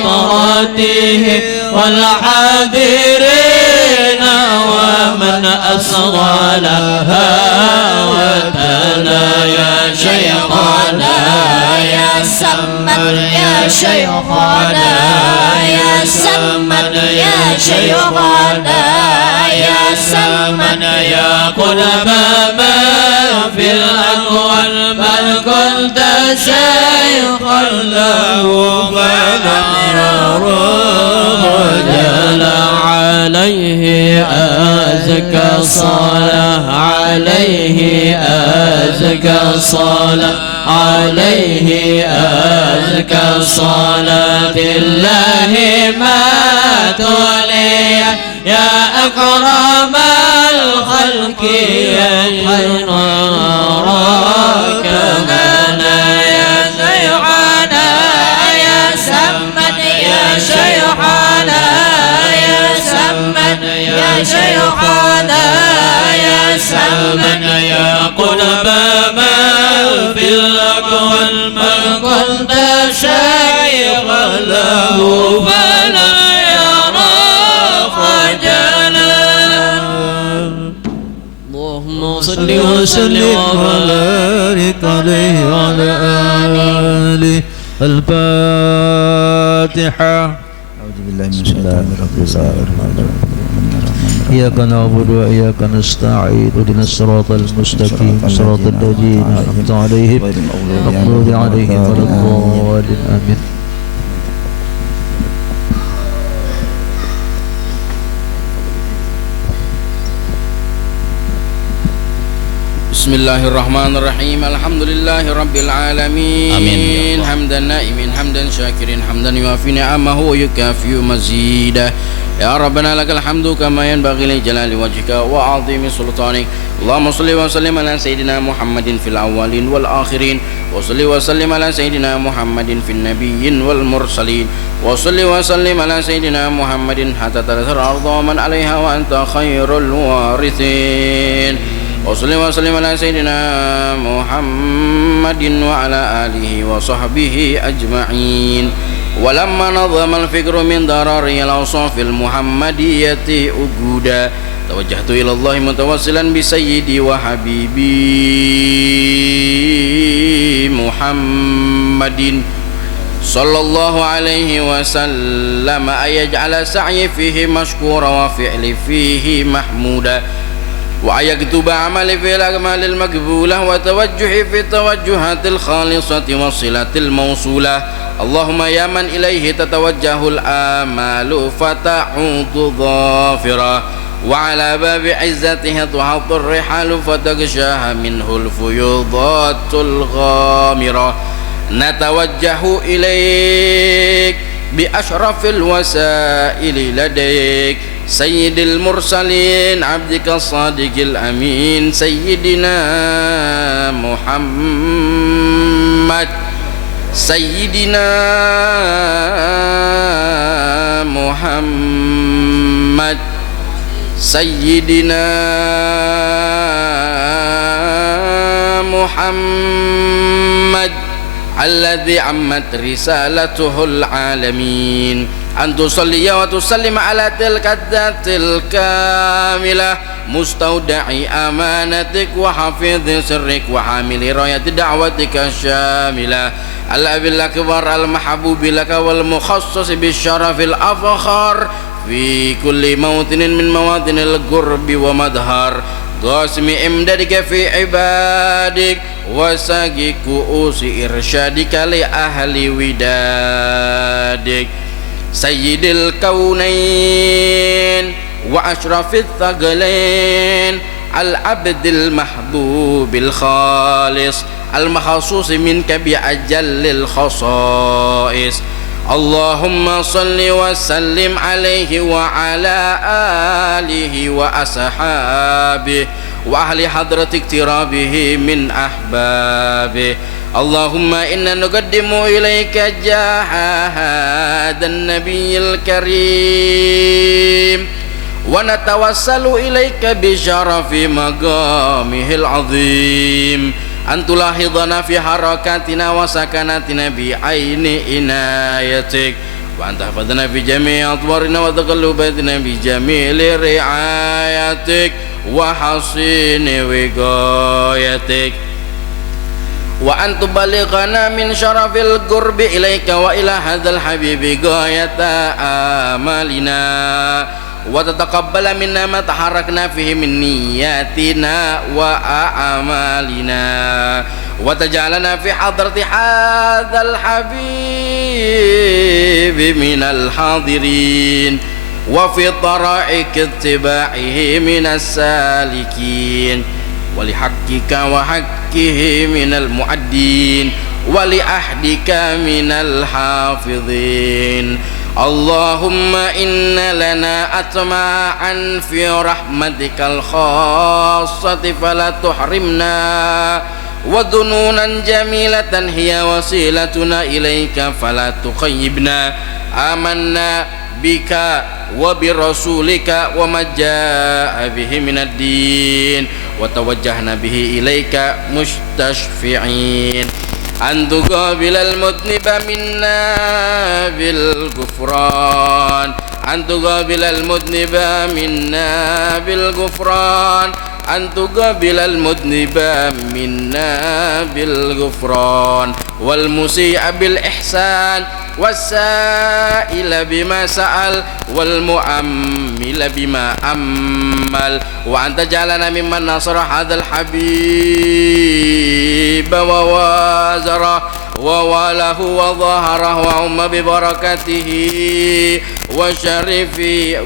وعطرته والحاضرين ومن أصغى لها وتلا يا شيخنا يا سمن يا شيخنا يا سمن يا شيخنا يا سمن يا قلب ما في الأكوان بل كنت شيخا له فلم يرى جل عليه أزكى الصلاة عليه أزكى الصلاة عليه أزكى الصلاة الله ما تولي يا أكرم الخلق يا خير راك منا يا شيخنا يا سمن يا شيخنا يا سمن يا شيخنا يا سمن يا قلب ما في الأكوان من كنت شيخا له فلا يرى خجلا اللهم صل وسلم وبارك عليه وعلى آله الفاتحة. أعوذ بالله من الشيطان الرجيم. بسم الله الرحمن الرحيم. إياك نعبد وإياك نستعين اهدنا الصراط المستقيم صراط الذين أنعمت عليهم غير المغضوب عليهم ولا الضالين آمين. Bismillahirrahmanirrahim. Alhamdulillahi rabbil alamin. Amin, ya Allah. Hamdan na'imin, hamdan syakirin, hamdan yuafi ni'amahu wa yukafi'u mazidah. Ya Rabbana lakal hamdu kama yanbaghi li jalali wajhika wa 'azimi sultanik. Allahumma shalli wa sallim ala sayyidina Muhammadin fil awwalin wal akhirin. Wa shalli wa sallim ala sayyidina Muhammadin fil nabiyyin wal mursalin. Wa shalli wa sallim ala sayyidina Muhammadin hatta tarthar arda man 'alaiha wa anta khairul warithin. Wa salli wa sallim ala sayyidina Muhammadin wa ala alihi wa sahbihi ajma'in. Walamma nadhama al-fikru min darari al-awsaf al-muhammadiyyati uguda tawajjahtu ila Allah mutawassilan bi sayyidi wa habibi Muhammadin sallallahu alaihi wasallam ayaj'ala sa'yi fihi mashkura wa fi'li fihi mahmuda ويكتب عملي في الأعمال المقبولة وتوجهي في التوجهات الخالصة والصلة الموصولة اللهم يا من إليه تتوجه الآمال فتعود ظافرة وعلى باب عزته تحط الرحال فتغشاها منه الفيوضات الغامرة نتوجه إليك بأشرف الوسائل لديك سيد المرسلين عبدك الصادق الأمين سيدنا محمد سيدنا محمد سيدنا محمد الذي عمت رسالته العالمين أن تصلي وتسلم على تلك الذات الكاملة مستودع أمانتك وحفيظ سرك وحامل راية دعوتك الشاملة الأب الأكبر المحبوب لك والمخصص بالشرف الأفخر في كل موطن من مواطن القرب ومظهر قاسم إمدادك في عبادك وساقي كؤوس إرشادك لأهل ودادك سيد الكونين وأشرف الثقلين العبد المحبوب الخالص المخصوص منك بأجل الخصائص اللهم صل وسلم عليه وعلى آله وأصحابه وأهل حضرة اقترابه من أحبابه اللهم إنا نقدم إليك جاه هذا النبي الكريم ونتوسل إليك بشرف مقامه العظيم أن تلاحظنا في حركاتنا وسكناتنا بعين عنايتك وأن تحفظنا في جميع أطوارنا وتقلباتنا بجميل رعايتك وحسين وقايتك وأن تبلغنا من شرف القرب إليك وإلى هذا الحبيب غاية آمالنا وتتقبل منا ما تحركنا فيه من نياتنا وأعمالنا وتجعلنا في حضرة هذا الحبيب من الحاضرين وفي طرائق اتباعه من السالكين ولحقك وحقه من المعدين ولأحدك من الحافظين اللهم إن لنا أطماعا في رحمتك الخاصة فلا تحرمنا وظنونا جميلة هي وسيلتنا إليك فلا تخيبنا آمنا بك وبرسولك وما جاء به من الدين وتوجهنا به إليك مستشفعين أن تقابل المذنب منا بالغفران أن تقابل المذنب منا بالغفران أن تقابل المذنب منا بالغفران والمسيء بالإحسان والسائل بما سأل والمؤمل بما أمل وأن تجعلنا ممن نصر هذا الحبيب ووازره وواله وظهره وعم ببركته وشرف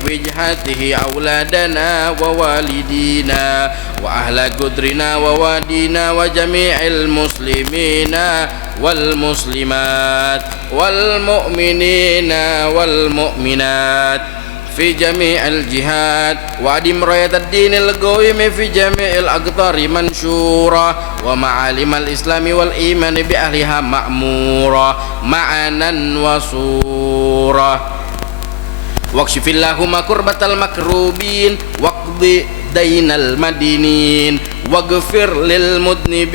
وجهته أولادنا ووالدينا وأهل قدرنا ووادينا وجميع المسلمين والمسلمات والمؤمنين والمؤمنات في جميع الجهات وأدم راية الدين القويم في جميع الأقطار منشورة ومعالم الإسلام والإيمان بأهلها مأمورة معنا وصورة واكشف اللهم كربة المكروبين واقض دين المدينين واغفر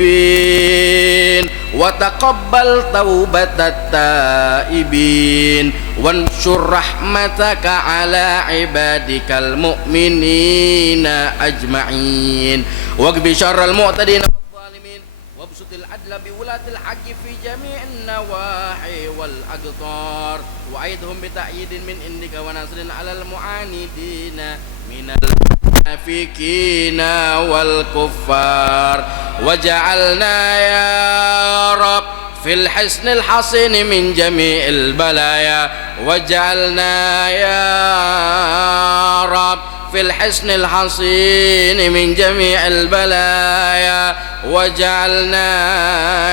للمذنبين وتقبل توبة التائبين وانشر رحمتك على عبادك المؤمنين أجمعين واقض شر المعتدين والظالمين وابسط العدل بولاة الحق في جميع النواحي والأقطار وأيدهم بتأييد من عندك ونصر على المعاندين من المنافقين والكفار وجعلنا يا رب في الحصن الحصين من جميع البلايا وجعلنا يا رب في الحصن الحصين من جميع البلايا وجعلنا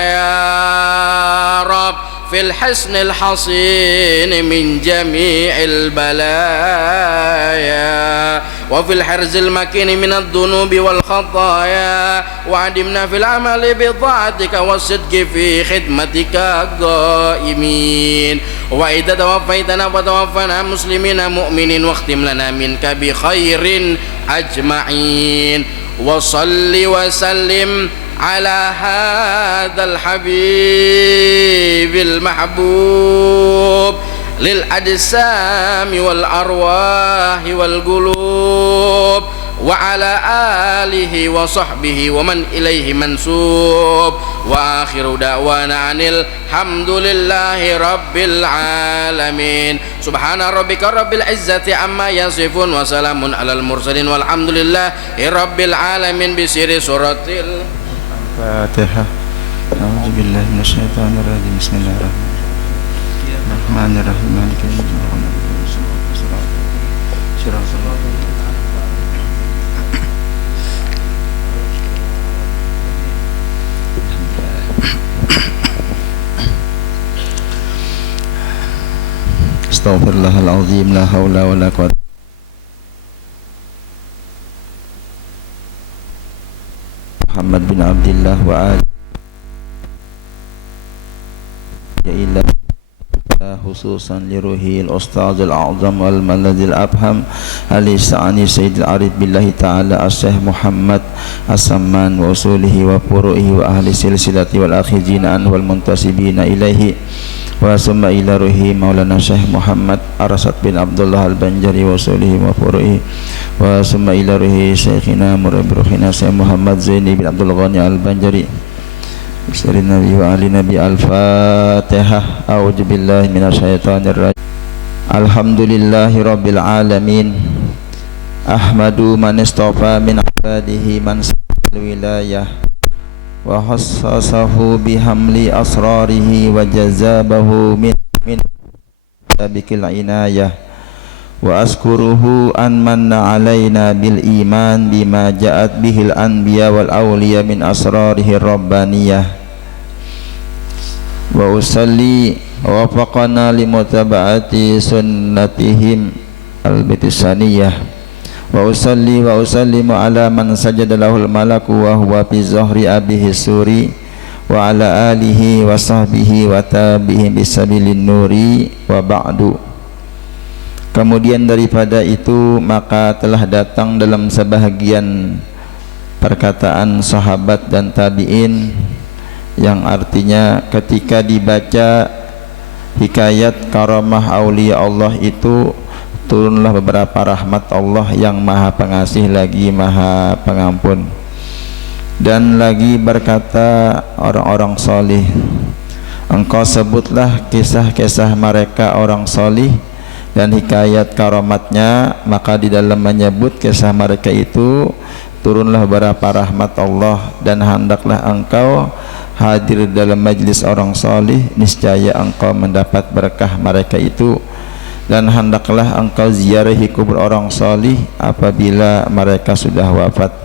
يا رب في الحصن الحصين من جميع البلايا وفي الحرز المكين من الذنوب والخطايا وعدمنا في العمل بطاعتك والصدق في خدمتك قائمين وإذا توفيتنا فتوفنا مسلمين مؤمنين واختم لنا منك بخير أجمعين وصل وسلم على هذا الحبيب المحبوب للأجسام والأرواح والقلوب وعلى آله وصحبه ومن إليه منسوب وآخر دعوانا أن الحمد لله رب العالمين سبحان ربك رب العزة عما يصفون وسلام على المرسلين والحمد لله رب العالمين بسر سورة الفاتحة أعوذ بالله من الشيطان الرجيم بسم الله الرحمن الرحيم مالك يوم الدين صراط الله Astaghfirullahaladzim la haula wa la quwwata Muhammad bin Abdullah wa ali ila khususan li ruhil ustaz al-a'zam wal maladil abham alisani sayyid al-arif billahi ta'ala as-syekh Muhammad as-samman wa usulihi wa furu'ihi wa ahli silsilati wal akhijina wal muntasibina ilaihi wa summa ila ruhi maulana syekh Muhammad Arasat bin Abdullah al-Banjari wa usulihi wa furu'ihi wa summa ila ruhi syekhina murabbi ruhina syekh Muhammad Zaini bin Abdul Ghani al-Banjari Bismillah Nabi wa ali Nabi al-Fatihah. A'udzu billahi minasyaitonir rajim. Alhamdulillahi rabbil alamin. Ahmadu man istafa min ibadihi man sal wilayah wa khassasahu bihamli asrarihi wa jazabahu min sabikil inayah wa askuruhu an manna alaina bil iman bima ja'at bihil anbiya wal awliya min asrarihi rabbaniyah wa usalli wa wafaqana limutaba'ati sunnatihim al-bitisaniyah wa usalli wa usallimu ala man sajada lahul malaku wa huwa fi zahri abihi suri wa ala alihi wa sahbihi wa tabi'in bisabilin nuri wa ba'du. Kemudian daripada itu maka telah datang dalam sebahagian perkataan sahabat dan tabi'in yang artinya ketika dibaca hikayat karamah aulia Allah itu turunlah beberapa rahmat Allah yang maha pengasih lagi maha pengampun. Dan lagi berkata orang-orang salih, engkau sebutlah kisah-kisah mereka orang salih dan hikayat karamatnya, maka di dalam menyebut kisah mereka itu turunlah beberapa rahmat Allah, dan hendaklah engkau hadir dalam majlis orang salih, niscaya engkau mendapat berkah mereka itu. Dan hendaklah engkau ziarahi kubur orang salih apabila mereka sudah wafat.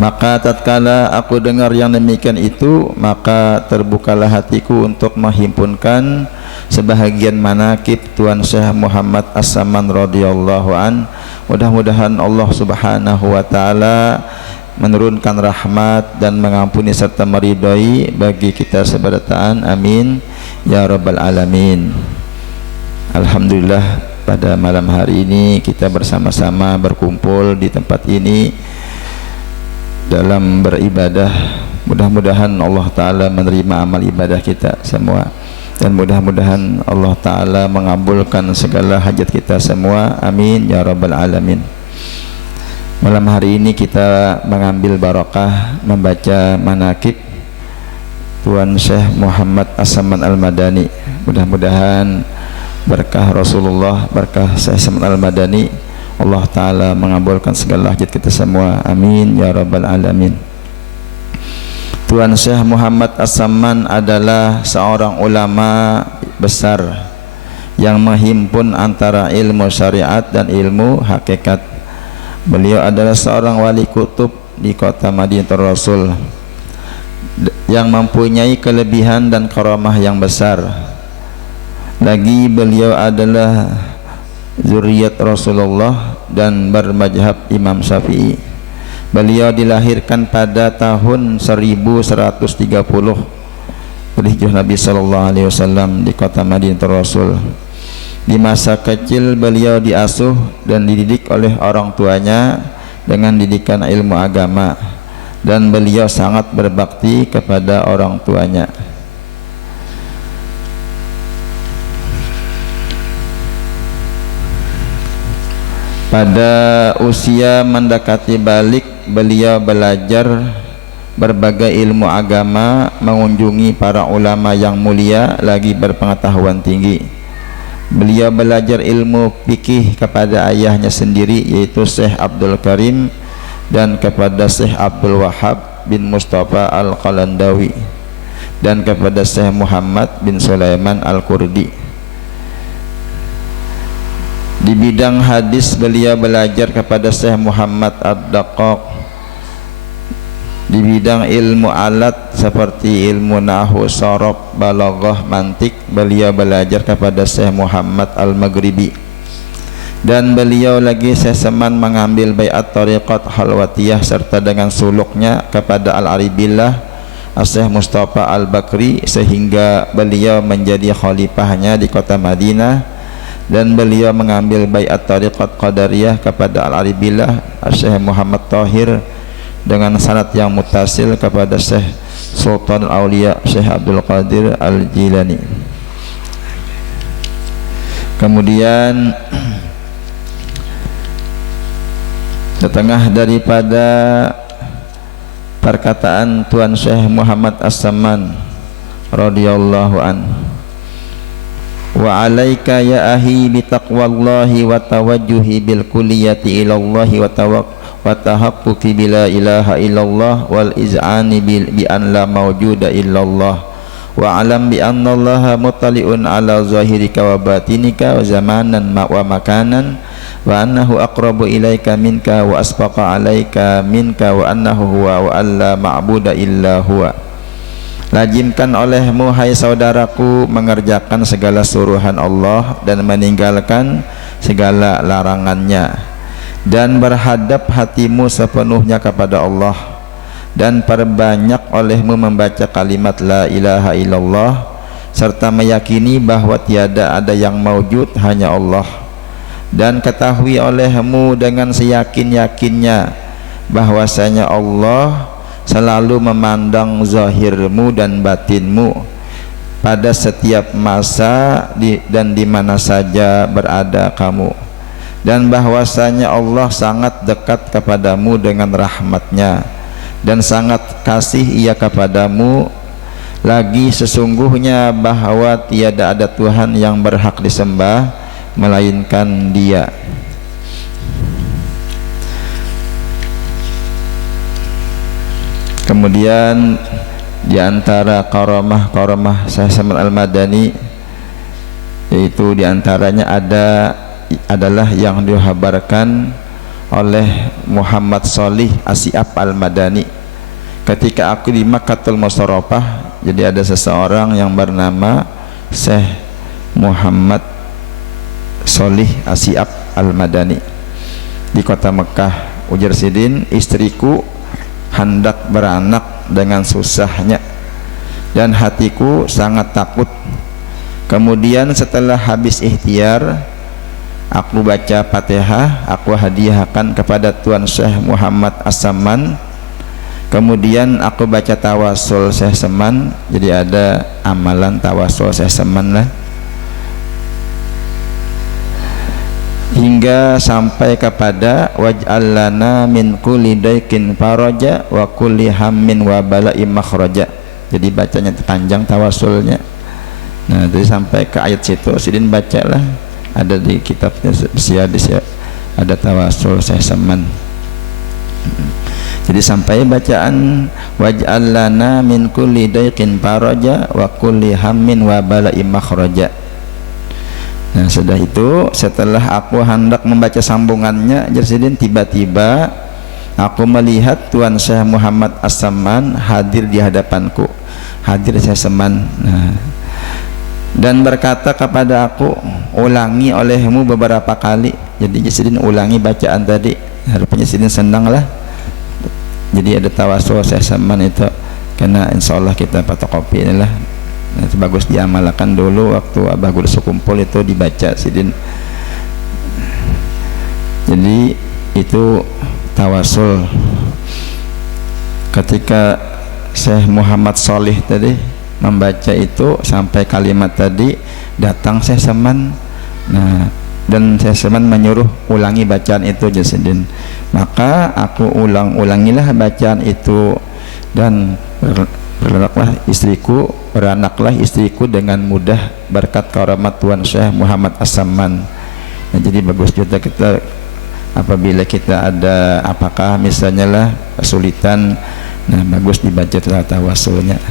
Maka tatkala aku dengar yang demikian itu, maka terbukalah hatiku untuk menghimpunkan sebahagian manakib Tuan Syekh Muhammad As-Saman radhiyallahu an. Mudah-mudahan Allah Subhanahu wa taala menurunkan rahmat dan mengampuni serta meridai bagi kita seberataan. Amin ya rabbal alamin. Alhamdulillah, pada malam hari ini kita bersama-sama berkumpul di tempat ini dalam beribadah. Mudah-mudahan Allah Ta'ala menerima amal ibadah kita semua, dan mudah-mudahan Allah Ta'ala mengabulkan segala hajat kita semua. Amin ya rabbal alamin. Malam hari ini kita mengambil barakah membaca manakib Tuan Syekh Muhammad As-Saman Al-Madani. Mudah-mudahan berkah Rasulullah, berkah Syekh Saman Al-Madani, Allah Ta'ala mengabulkan segala hajat kita semua. Amin ya rabbal alamin. Tuan Syekh Muhammad As-Saman adalah seorang ulama besar yang menghimpun antara ilmu syariat dan ilmu hakikat. Beliau adalah seorang wali kutub di kota Madinatul Rasul yang mempunyai kelebihan dan karamah yang besar. Lagi beliau adalah zuriat Rasulullah dan bermadzhab Imam Syafi'i. Beliau dilahirkan pada tahun 1130 berhijrah Nabi sallallahu alaihi wasallam di kota Madinatul Rasul. Di masa kecil beliau diasuh dan dididik oleh orang tuanya dengan didikan ilmu agama, dan beliau sangat berbakti kepada orang tuanya. Pada usia mendekati balik, beliau belajar berbagai ilmu agama, mengunjungi para ulama yang mulia lagi berpengetahuan tinggi. Beliau belajar ilmu fikih kepada ayahnya sendiri, yaitu Syekh Abdul Karim, dan kepada Syekh Abdul Wahab bin Mustafa Al-Qalandawi, dan kepada Syekh Muhammad bin Sulaiman Al-Kurdi. Di bidang hadis beliau belajar kepada Syekh Muhammad Ad-Daqqaq. Di bidang ilmu alat seperti ilmu nahwu, sharaf, balaghah, mantik, beliau belajar kepada Syekh Muhammad Al-Maghribi. Dan beliau lagi seseman mengambil baiat tariqat halwatiyah serta dengan suluknya kepada Al-Aribillah Syekh Mustafa Al-Bakri, sehingga beliau menjadi khalifahnya di kota Madinah. Dan beliau mengambil baiat tariqat qadariyah kepada Al-Aribillah Syekh Muhammad Tahir dengan sanad yang mutasil kepada Syekh Sultan Al-Auliya Syekh Abdul Qadir Al-Jilani. Kemudian setengah daripada perkataan Tuan Syekh Muhammad As-Saman radhiyallahu an. Wa alaika ya ahi bi taqwallahi wa tawajjuhi bil kulliyati ila Allah wa tahaqquqi bila ilaha illallah wal iz'ani bi an la mawjuda illallah wa alam bi anna Allah muttali'un ala zahirika wa batinika wa zamanan wa makanan wa annahu aqrabu ilaika minka wa asbaqa alaika minka wa annahu huwa wa alla ma'buda illa huwa. Lazimkan olehmu hai saudaraku mengerjakan segala suruhan Allah dan meninggalkan segala larangannya, dan berhadap hatimu sepenuhnya kepada Allah, dan perbanyak olehmu membaca kalimat la ilaha illallah serta meyakini bahwa tiada ada yang maujud hanya Allah, dan ketahui olehmu dengan seyakin-yakinnya bahwasanya Allah selalu memandang zahirmu dan batinmu pada setiap masa dan di mana saja berada kamu, dan bahwasanya Allah sangat dekat kepadamu dengan rahmatnya dan sangat kasih ia kepadamu. Lagi sesungguhnya bahwa tiada ada Tuhan yang berhak disembah melainkan Dia. Kemudian di antara karamah Syekh Saman Al-Madani, yaitu di antaranya adalah yang dihabarkan oleh Muhammad Shalih Asy'ab Al-Madani ketika aku di Makkatul Musharrafah. Jadi ada seseorang yang bernama Syekh Muhammad Shalih Asy'ab Al-Madani di kota Mekah. Ujar Sidin, istriku hendak beranak dengan susahnya dan hatiku sangat takut. Kemudian setelah habis ikhtiar, aku baca Fatihah, aku hadiahkan kepada Tuan Syekh Muhammad As-Saman. Kemudian aku baca tawasul Syekh Saman. Jadi ada amalan tawasul Syekh Saman lah, hingga sampai kepada waj'al lana min kulli daikin faraja wa kulli hammin wa bala'i makhraja. Jadi bacanya panjang tawasulnya. Nah, jadi sampai ke ayat situ Sidin bacalah, ada di kitabnya Siadis ya, ada tawasul Syekh Saman. Jadi sampai bacaan waj'al lana min kulli daikin faraja wa kulli hammin wa bala'i makhraja. Nah, sudah itu setelah aku hendak membaca sambungannya, Jersidin, tiba-tiba aku melihat Tuan Syekh Muhammad As-Saman hadir di hadapanku, hadir Syekh Saman. Nah, dan berkata kepada aku, ulangi olehmu beberapa kali. Jadi Jersidin ulangi bacaan tadi. Rupanya Jersidin senang lah. Jadi ada tawasul Syekh Saman itu, karena insya Allah kita fotokopi inilah. Nah, itu bagus diamalkan dulu waktu Abah Guru sekumpul itu dibaca Sidin. Jadi itu tawasul. Ketika Syekh Muhammad Shalih tadi membaca itu sampai kalimat tadi, datang Syekh Saman. Nah, dan Syekh Saman menyuruh ulangi bacaan itu Sidin. Maka aku ulangilah bacaan itu, dan beranaklah istriku dengan mudah berkat karamat Tuan Syekh Muhammad As-Saman. Nah, jadi bagus juga kita apabila kita ada apakah misalnya lah kesulitan, nah bagus dibaca tawasulnya.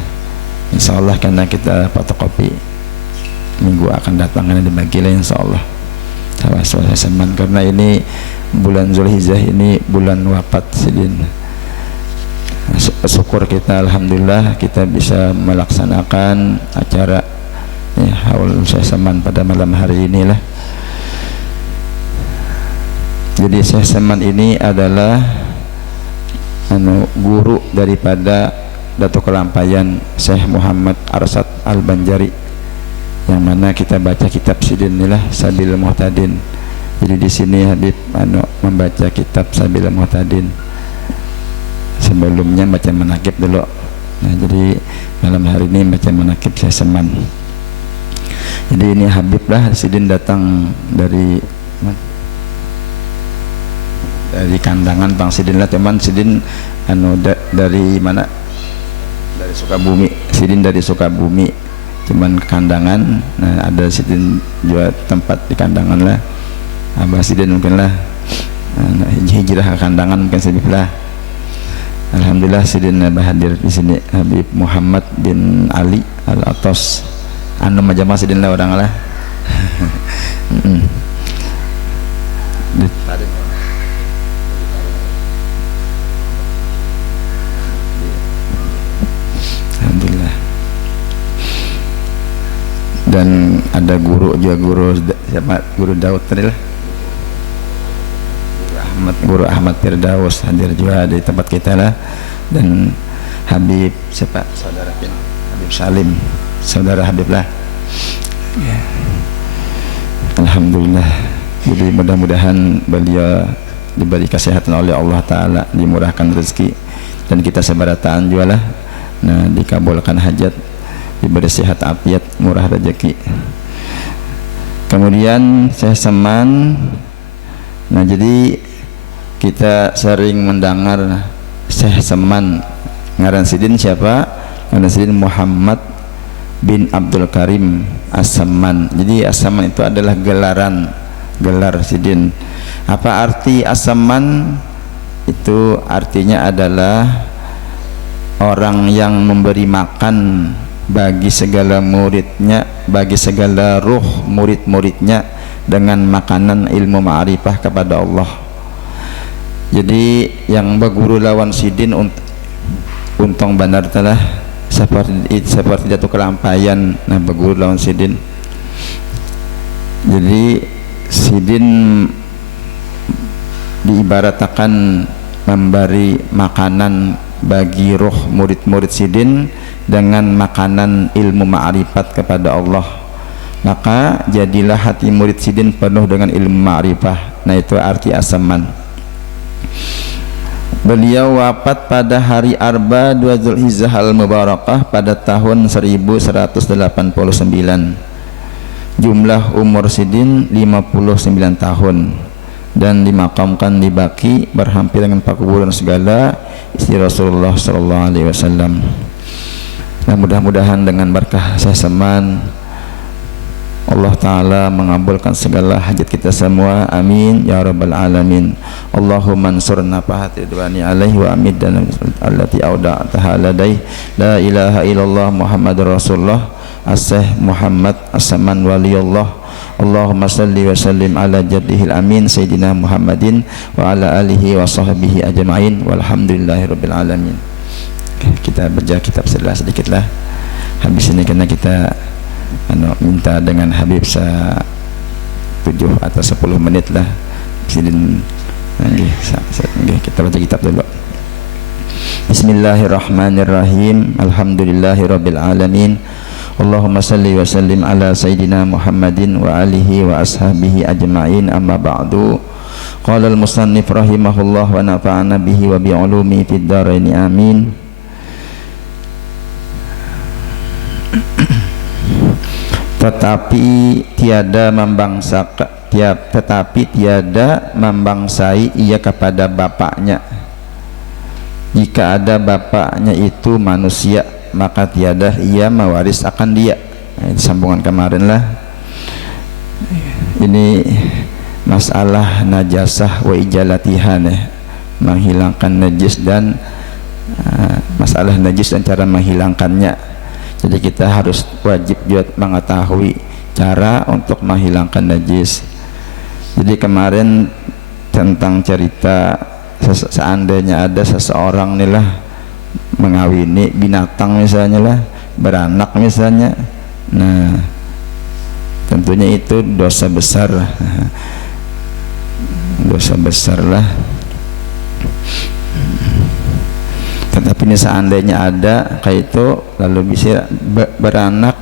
Insyaallah karena kita fotokopi minggu akan datang karena dibagilah insyaallah tawasul As-Saman, karena ini bulan Zulhijjah, ini bulan wafat Sidin. Syukur kita alhamdulillah kita bisa melaksanakan acara ya, haul Syekh Saman pada malam hari inilah. Jadi Syekh Saman ini adalah guru daripada Datuk Kelampayan Syekh Muhammad Arsad Al-Banjari, yang mana kita baca kitab Sidin inilah Sabil Muhtadin. Jadi di sini Habib membaca kitab Sabil Muhtadin. Sebelumnya baca manakib dulu. Nah, jadi malam hari ini baca manakib Syekh Saman. Jadi ini Habib lah, Sidin datang dari Kandangan Bang Sidin lah teman. Sidin dari mana? Dari Sukabumi. Sidin dari Sukabumi, cuman ke Kandangan. Nah, ada Sidin juga tempat di Kandangan lah. Abah Sidin mungkin lah hijrah ke Kandangan mungkin sebab lah. Alhamdulillah Sidin hadir di sini Habib Muhammad bin Ali Al-Atos. Anu majama Sidin lah orang lah. Alhamdulillah. Dan ada guru juga, guru Daud tadi lah. Guru Ahmad Firdaus hadir juga di tempat kita lah, dan Habib siapa saudara kita Habib Salim, saudara Habib lah ya. Alhamdulillah. Jadi mudah-mudahan beliau diberi kesehatan oleh Allah Ta'ala, dimurahkan rezeki, dan kita sebarataan juga lah. Nah, dikabulkan hajat, diberi sehat afiat, murah rezeki. Kemudian Syekh Saman. Nah, jadi kita sering mendengar Syekh Saman. Ngaran Sidin siapa? Ngaran Sidin Muhammad bin Abdul Karim As-Saman. Jadi As-Saman itu adalah gelar Sidin. Apa arti As-Saman? Itu artinya adalah orang yang memberi makan bagi segala muridnya, bagi segala ruh murid-muridnya dengan makanan ilmu ma'rifah kepada Allah. Jadi yang berguru lawan sidin untung benar telah seperti jatuh kelampayan nah berguru lawan sidin. Jadi sidin diibaratkan memberi makanan bagi roh murid-murid sidin dengan makanan ilmu ma'rifat kepada Allah, maka jadilah hati murid sidin penuh dengan ilmu ma'rifah. Nah itu arti asaman. Beliau wafat pada hari Arba 2 Zulhizzah al-Mubarakah pada tahun 1189. Jumlah umur sidin 59 tahun dan dimakamkan di Baqi berhampir dengan kuburan segala istri Rasulullah sallallahu alaihi wasallam. Nah, mudah-mudahan dengan berkah sasaman Allah Ta'ala mengabulkan segala hajat kita semua, amin ya rabbal alamin. Allahumma ansurna fahati ridwani alaihi wa amidana allati auda'ataha ladai la ilaha illallah Muhammadur Rasulullah as-Syekh Muhammad as-Saman waliyullah. Allahumma salli wa sallim ala jaddihil amin Sayyidina Muhammadin wa ala alihi wa sahbihi ajma'in walhamdulillahi rabbil alamin. Kita baca kitab sebelah sedikit lah habis ini karena kita minta dengan Habib 7 atau 10 menit lah sidin. Kita baca kitab dulu. Bismillahirrahmanirrahim. Alhamdulillahi rabbil alamin. Allahumma salli wa sallim ala Sayyidina Muhammadin wa alihi wa ashabihi ajma'in, amma ba'du. Qala al-musannif rahimahullah wa nafa'ana bihi wa bi'ulumi fid dharain amin. Tetapi tiada membangsai ia kepada bapaknya. Jika ada bapaknya itu manusia, maka tiada ia mewaris akan dia. Nah, sambungan kemarin lah. Ini masalah najasah wa ijalatihan, menghilangkan najis dan masalah najis dan cara menghilangkannya. Jadi kita harus wajib juga mengetahui cara untuk menghilangkan najis. Jadi kemarin tentang cerita seandainya ada seseorang nih lah mengawini binatang misalnya lah, beranak misalnya, nah tentunya itu dosa besar, dosa besar lah. Tetapi ini seandainya ada kayak itu lalu bisa beranak,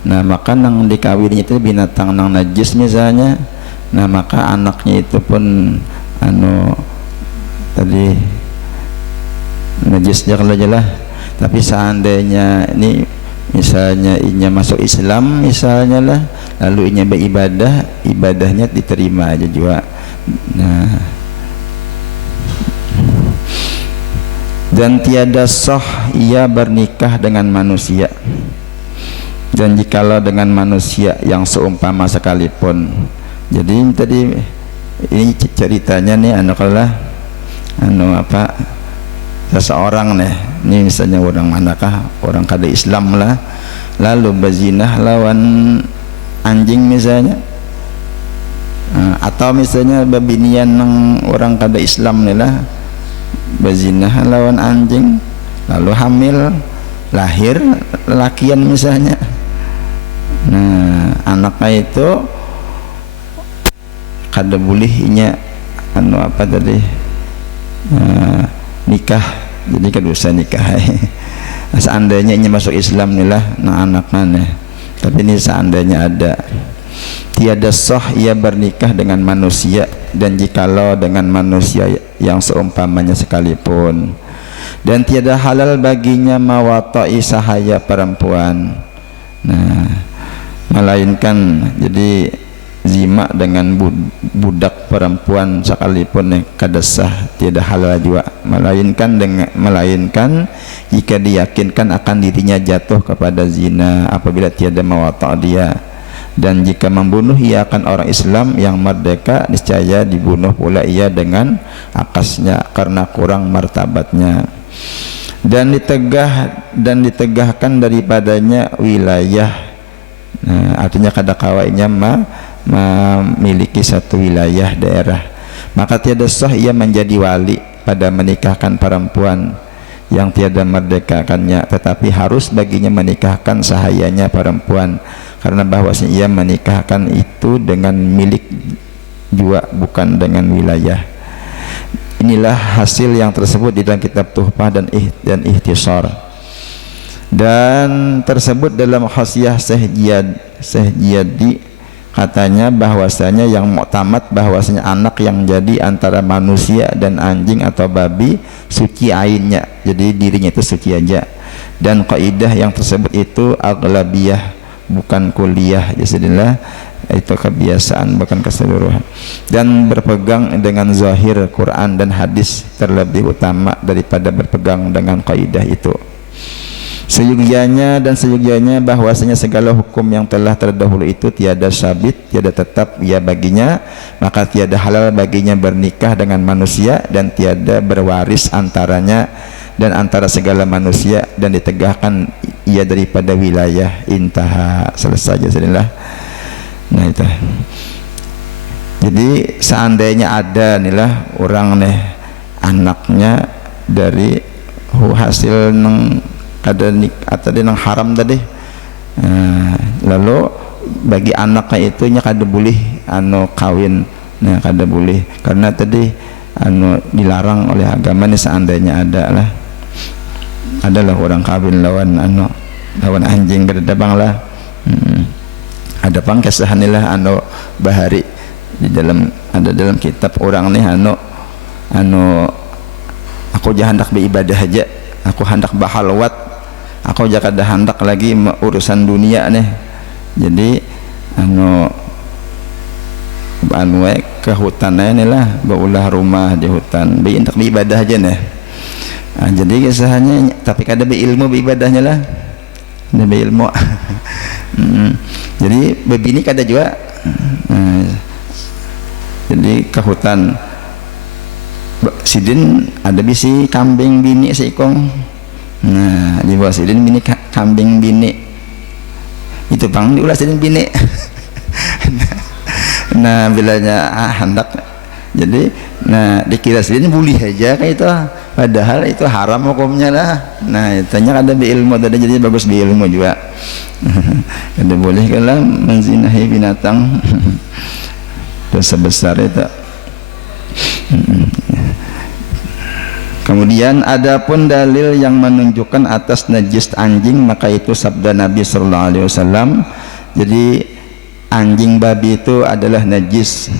nah maka nang dikawini itu binatang nang najis misalnya, nah maka anaknya itu pun tadi najisnya kalau jelas. Tapi seandainya ini misalnya inya masuk Islam misalnya lah, lalu inya beribadah, ibadahnya diterima aja juga. Nah, dan tiada sah ia bernikah dengan manusia, dan jikalau dengan manusia yang seumpama sekalipun. Jadi tadi ini ceritanya nih seseorang nih, ini misalnya orang manakah, orang kada Islam lah, lalu berzinah lawan anjing misalnya, atau misalnya berbinian ng orang kada Islam nih lah, berzinah lawan anjing, lalu hamil, lahir lelakian misalnya. Nah anaknya itu kada bolehnya nikah, jadi kan dosa nikah. Seandainya ini masuk Islam nih lah nah anaknya, tapi ini seandainya ada, tiada sah ia bernikah dengan manusia, dan jikalau dengan manusia yang seumpamanya sekalipun, dan tiada halal baginya mawatai sahaya perempuan, nah melainkan jadi zima dengan budak perempuan sekalipun kada sah, tiada halal juga, melainkan jika diyakinkan akan dirinya jatuh kepada zina apabila tiada mawata' dia, dan jika membunuh ia akan orang Islam yang merdeka, niscaya dibunuh pula ia dengan akasnya karena kurang martabatnya. dan ditegahkan daripadanya wilayah. Artinya kada kawainya memiliki satu wilayah daerah, maka tiada sah ia menjadi wali pada menikahkan perempuan yang tiada merdekakannya, tetapi harus baginya menikahkan sahayanya perempuan, karena bahwasanya ia menikahkan itu dengan milik jua, bukan dengan wilayah. Inilah hasil yang tersebut di dalam kitab Tuhfah dan Ihtisar, dan tersebut dalam khasiyah Syekh Jiyadi. Katanya bahwasanya yang muktamad bahwasanya anak yang jadi antara manusia dan anjing atau babi suci ainnya, jadi dirinya itu suci aja, dan kaidah yang tersebut itu aghlabiyah, bukan kuliah. Jadilah itu kebiasaan bukan keseluruhan, dan berpegang dengan zahir Quran dan hadis terlebih utama daripada berpegang dengan kaidah itu. Seyogyanya bahwasanya segala hukum yang telah terdahulu itu tiada sabit, tiada tetap ia baginya, maka tiada halal baginya bernikah dengan manusia, dan tiada berwaris antaranya dan antara segala manusia, dan ditegahkan ia daripada wilayah. Intaha, selesai jadilah. Nah itu. Jadi seandainya ada inilah orang nih anaknya dari hasil neng ada atau nang haram tadi, lalu bagi anaknya itu nya kada boleh kawin, nah kada boleh karena tadi dilarang oleh agama nih. Seandainya adalah orang kawin lawan anjing kada bang lah. Ada pang kesahan lah bahari di dalam kitab orang nih aku jangan hendak beribadah aja, aku hendak bahalwat, aku jakada hendak lagi urusan dunia nih. Jadi ke hutan nih lah, baulah rumah di hutan, hendak beribadah aja nih. Jadi kesahannya tapi kada berilmu beribadahnya lah, ada berilmu. Jadi bebini kada juga. Jadi ke hutan sidin ada bisi kambing bini seikong. Nah di bawah sidin bini kambing bini itu bang diulas sidin bini. Nah bilanya hendak, jadi dikira sidin boleh aja kayak itu, padahal itu haram hukumnya lah. Nah tanya ada beilmu tadi, jadi bagus beilmu juga. Kada boleh kalau menzinahi binatang. Dosa besar itu. Kemudian adapun dalil yang menunjukkan atas najis anjing, maka itu sabda Nabi sallallahu alaihi wasallam. Jadi anjing babi itu adalah najis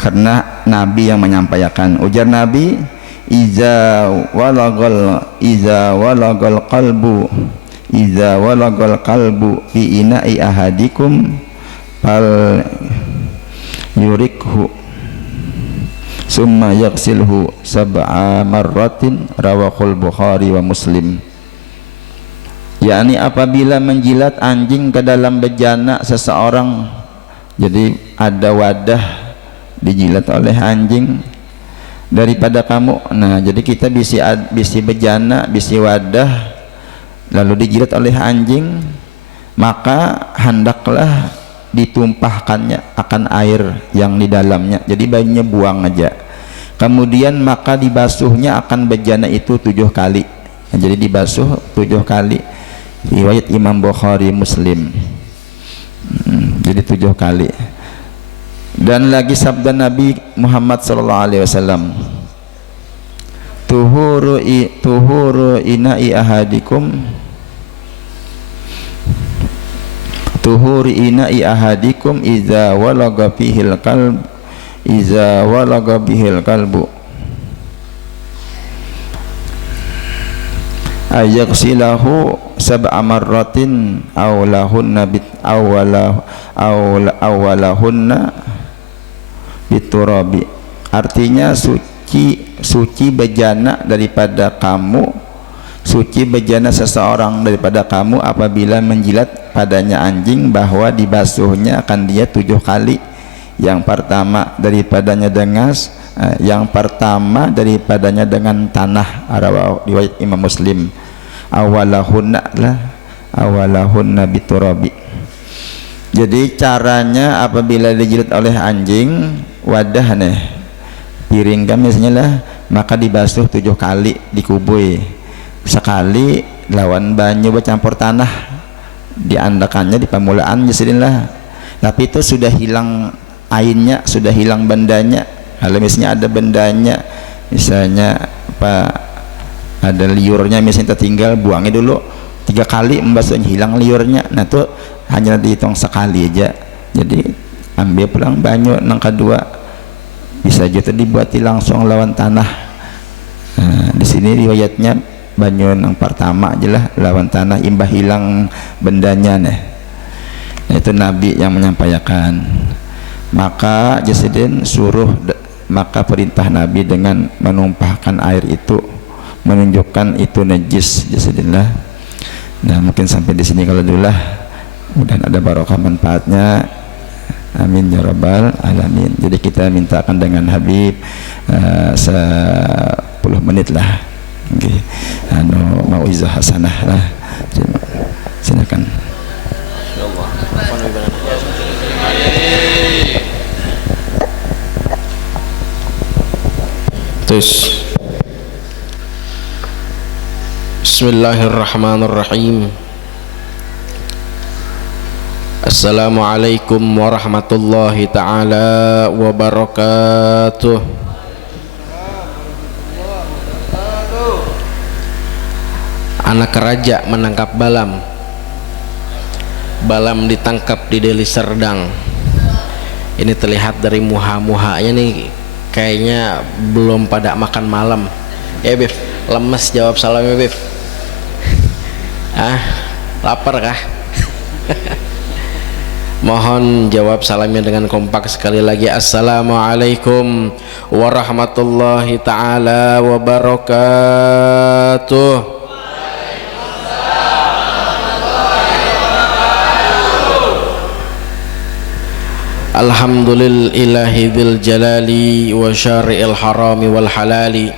karena Nabi yang menyampaikan. Ujar Nabi, iza walagal qalbu fi ina'i ahadikum fal yurikhu summa yaksilhu sab'a marratin, rawahul Bukhari wa Muslim. Yakni apabila menjilat anjing ke dalam bejana seseorang, jadi ada wadah dijilat oleh anjing daripada kamu. Nah jadi kita bisi bejana, bisi wadah, lalu dijilat oleh anjing, maka hendaklah ditumpahkannya akan air yang di dalamnya, jadi bayinya buang aja. Kemudian maka dibasuhnya akan bejana itu 7 kali. Nah, jadi dibasuh 7 kali. Riwayat Imam Bukhari Muslim. Jadi 7 kali. Dan lagi sabda Nabi Muhammad sallallahu alaihi wasallam, tuhuru ina'i ahadikum idza walaga bihil kalbu ayaksilahu sab'a marratin awalahunna biturabi. Artinya suci bejana daripada kamu, suci bejana seseorang daripada kamu apabila menjilat padanya anjing, bahwa dibasuhnya akan dia 7 kali. Yang pertama daripadanya dengas, Yang pertama daripadanya dengan tanah, riwayat Imam Muslim, awalahunna biturabi. Jadi caranya apabila dijilat oleh anjing, wadah piring kami misalnya lah, maka dibasuh 7 kali, dikubui sekali lawan banyu bercampur tanah, diandakannya di pamulaan lah. Tapi itu sudah hilang ainnya, sudah hilang bendanya. Kalau misalnya ada bendanya, misalnya ada liurnya misalnya tertinggal, buangnya dulu 3 kali membasuhnya, hilang liurnya. Nah itu hanya dihitung sekali aja. Jadi ambil pulang banyu nang kedua, bisa juga dibuati langsung lawan tanah. Nah, di sini riwayatnya banyu yang pertama aja lah lawan tanah, imbah hilang bendanya nih. Nah, itu Nabi yang menyampaikan. Maka Jasidin maka perintah Nabi dengan menumpahkan air itu menunjukkan itu najis Jasidin lah. Nah mungkin sampai di sini kalau dulu lah, mudah ada barokah manfaatnya, amin ya rabbal alamin. Jadi kita mintakan dengan Habib 10 menit lah. Okay. Mauizah hasanah lah. Silakan. Terus Bismillahirrahmanirrahim. Assalamualaikum warahmatullahi ta'ala wabarakatuh. Anak raja menangkap Balam. Balam ditangkap di Deli Serdang. Ini terlihat dari muha-muhanya nih, kayaknya belum pada makan malam. Ya Bif, lemes jawab salamnya Bif. Lapar kah? Mohon jawab salamnya dengan kompak sekali lagi. Assalamualaikum warahmatullahi ta'ala wabarakatuh. Alhamdulillahi dzil jalali wa syari'il harami wal halali.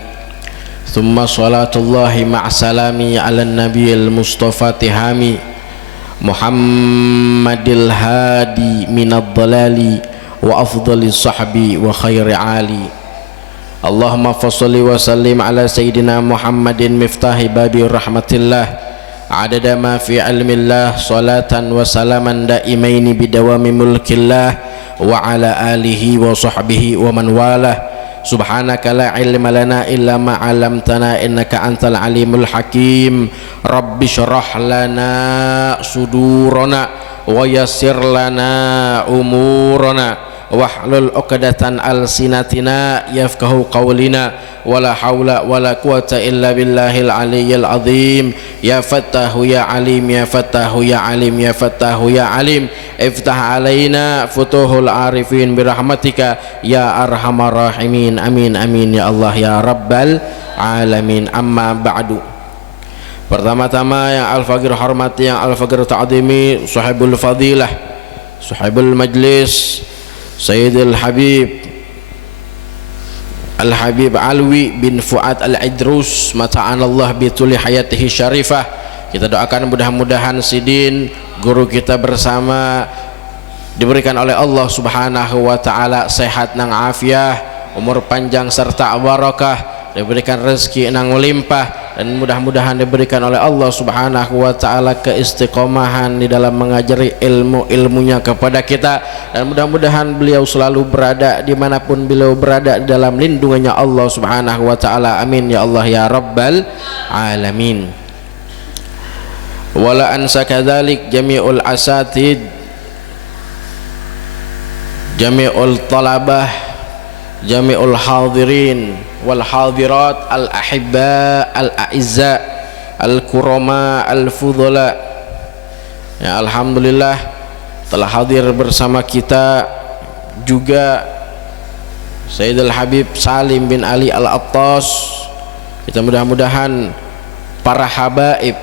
Thumma salatullahi ma'asalami ala nabiyil mustafa tihami Muhammadil hadi minad dalali wa afdali sahbi wa khairi ali. Allahumma fassalli wa sallim ala sayyidina Muhammadin miftahi babi rahmatillah adada ma fi ilmillah salatan wa salaman daimaini bidawami mulkillah wa ala alihi wa sahbihi wa man walah. Subhanaka la ilma lana illa ma 'allamtana innaka antal alimul hakim. Rabbi syrah lana sudurana wa yassir lana umurana wahlul 'uqdatan alsinatina yafqahu qawlina wala haula wala quwata illa billahil aliyyil azim. Ya fattahu ya alim, ya fattahu ya alim, ya fattahu ya alim, iftah alaina futuhul arifin birahmatika ya arhamar rahimin. Amin amin ya Allah ya rabbal alamin. Amma ba'du. Pertama-tama yang al-faqir hormati, yang al-faqir ta'zimi, sahibul fadilah, sahibul majlis, Sayyidul Habib Al-Habib Alwi bin Fuad Al-Idrus mata'anallah bituli hayatihi syarifah. Kita doakan mudah-mudahan sidin guru kita bersama diberikan oleh Allah subhanahu wa ta'ala sehat nang afiah, umur panjang serta barakah, diberikan rezeki nang melimpah, dan mudah-mudahan diberikan oleh Allah subhanahu wa ta'ala keistiqomahan di dalam mengajari ilmu-ilmunya kepada kita, dan mudah-mudahan beliau selalu berada dimanapun beliau berada di dalam lindungannya Allah subhanahu wa ta'ala. Amin ya Allah ya rabbal alamin. Wala ansa kadzalik jami'ul asatid, jami'ul talabah, jami'ul hadirin wal hadirat al ahibba al a'izza al kurama al fudhala. Ya, alhamdulillah telah hadir bersama kita juga Sayyidul Habib Salim bin Ali Al-Attas. Kita mudah-mudahan para habaib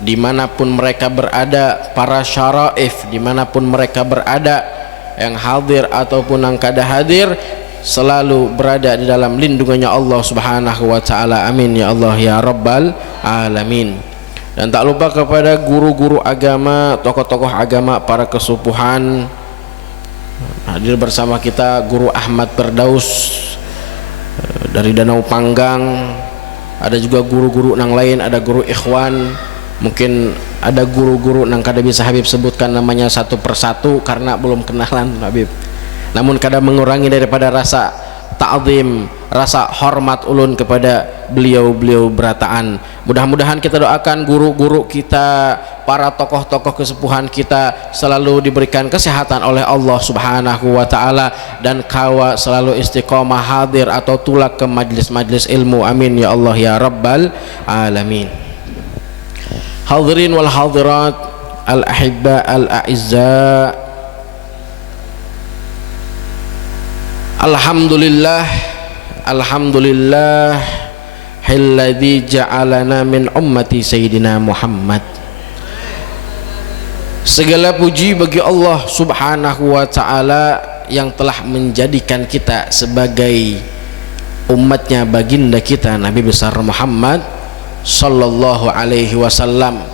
dimanapun mereka berada, para syaraif dimanapun mereka berada, yang hadir ataupun yang kada hadir, selalu berada di dalam lindungannya Allah Subhanahu wa taala. Amin ya Allah ya rabbal alamin. Dan tak lupa kepada guru-guru agama, tokoh-tokoh agama, para kesupuhan. Hadir bersama kita Guru Ahmad Firdaus dari Danau Panggang. Ada juga guru-guru nang lain, ada guru ikhwan. Mungkin ada guru-guru nang kada bisa Habib sebutkan namanya satu persatu karena belum kenalan Habib. Namun kada mengurangi daripada rasa ta'zim, rasa hormat ulun kepada beliau-beliau berataan. Mudah-mudahan kita doakan guru-guru kita, para tokoh-tokoh kesepuhan kita selalu diberikan kesehatan oleh Allah Subhanahu wa taala dan kawa selalu istiqomah hadir atau tulak ke majlis-majlis ilmu. Amin ya Allah ya rabbal alamin. Hadirin wal hadirat al-ahibba al-a'izza, alhamdulillah, alhamdulillah alladzi ja'alana min ummati sayyidina Muhammad. Segala puji bagi Allah Subhanahu wa taala yang telah menjadikan kita sebagai umatnya baginda kita Nabi besar Muhammad sallallahu alaihi wasallam,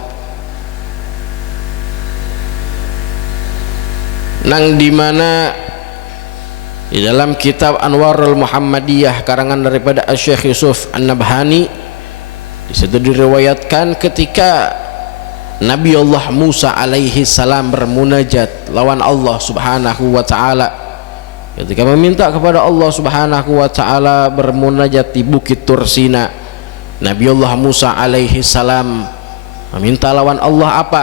nang dimana di dalam kitab Anwarul Muhammadiyah karangan daripada Syekh Yusuf An-Nabhani, di situ diriwayatkan ketika Nabi Allah Musa alaihi salam bermunajat lawan Allah Subhanahu wa taala, ketika meminta kepada Allah Subhanahu wa taala bermunajat di Bukit Tursina, Nabi Allah Musa alaihi salam meminta lawan Allah apa?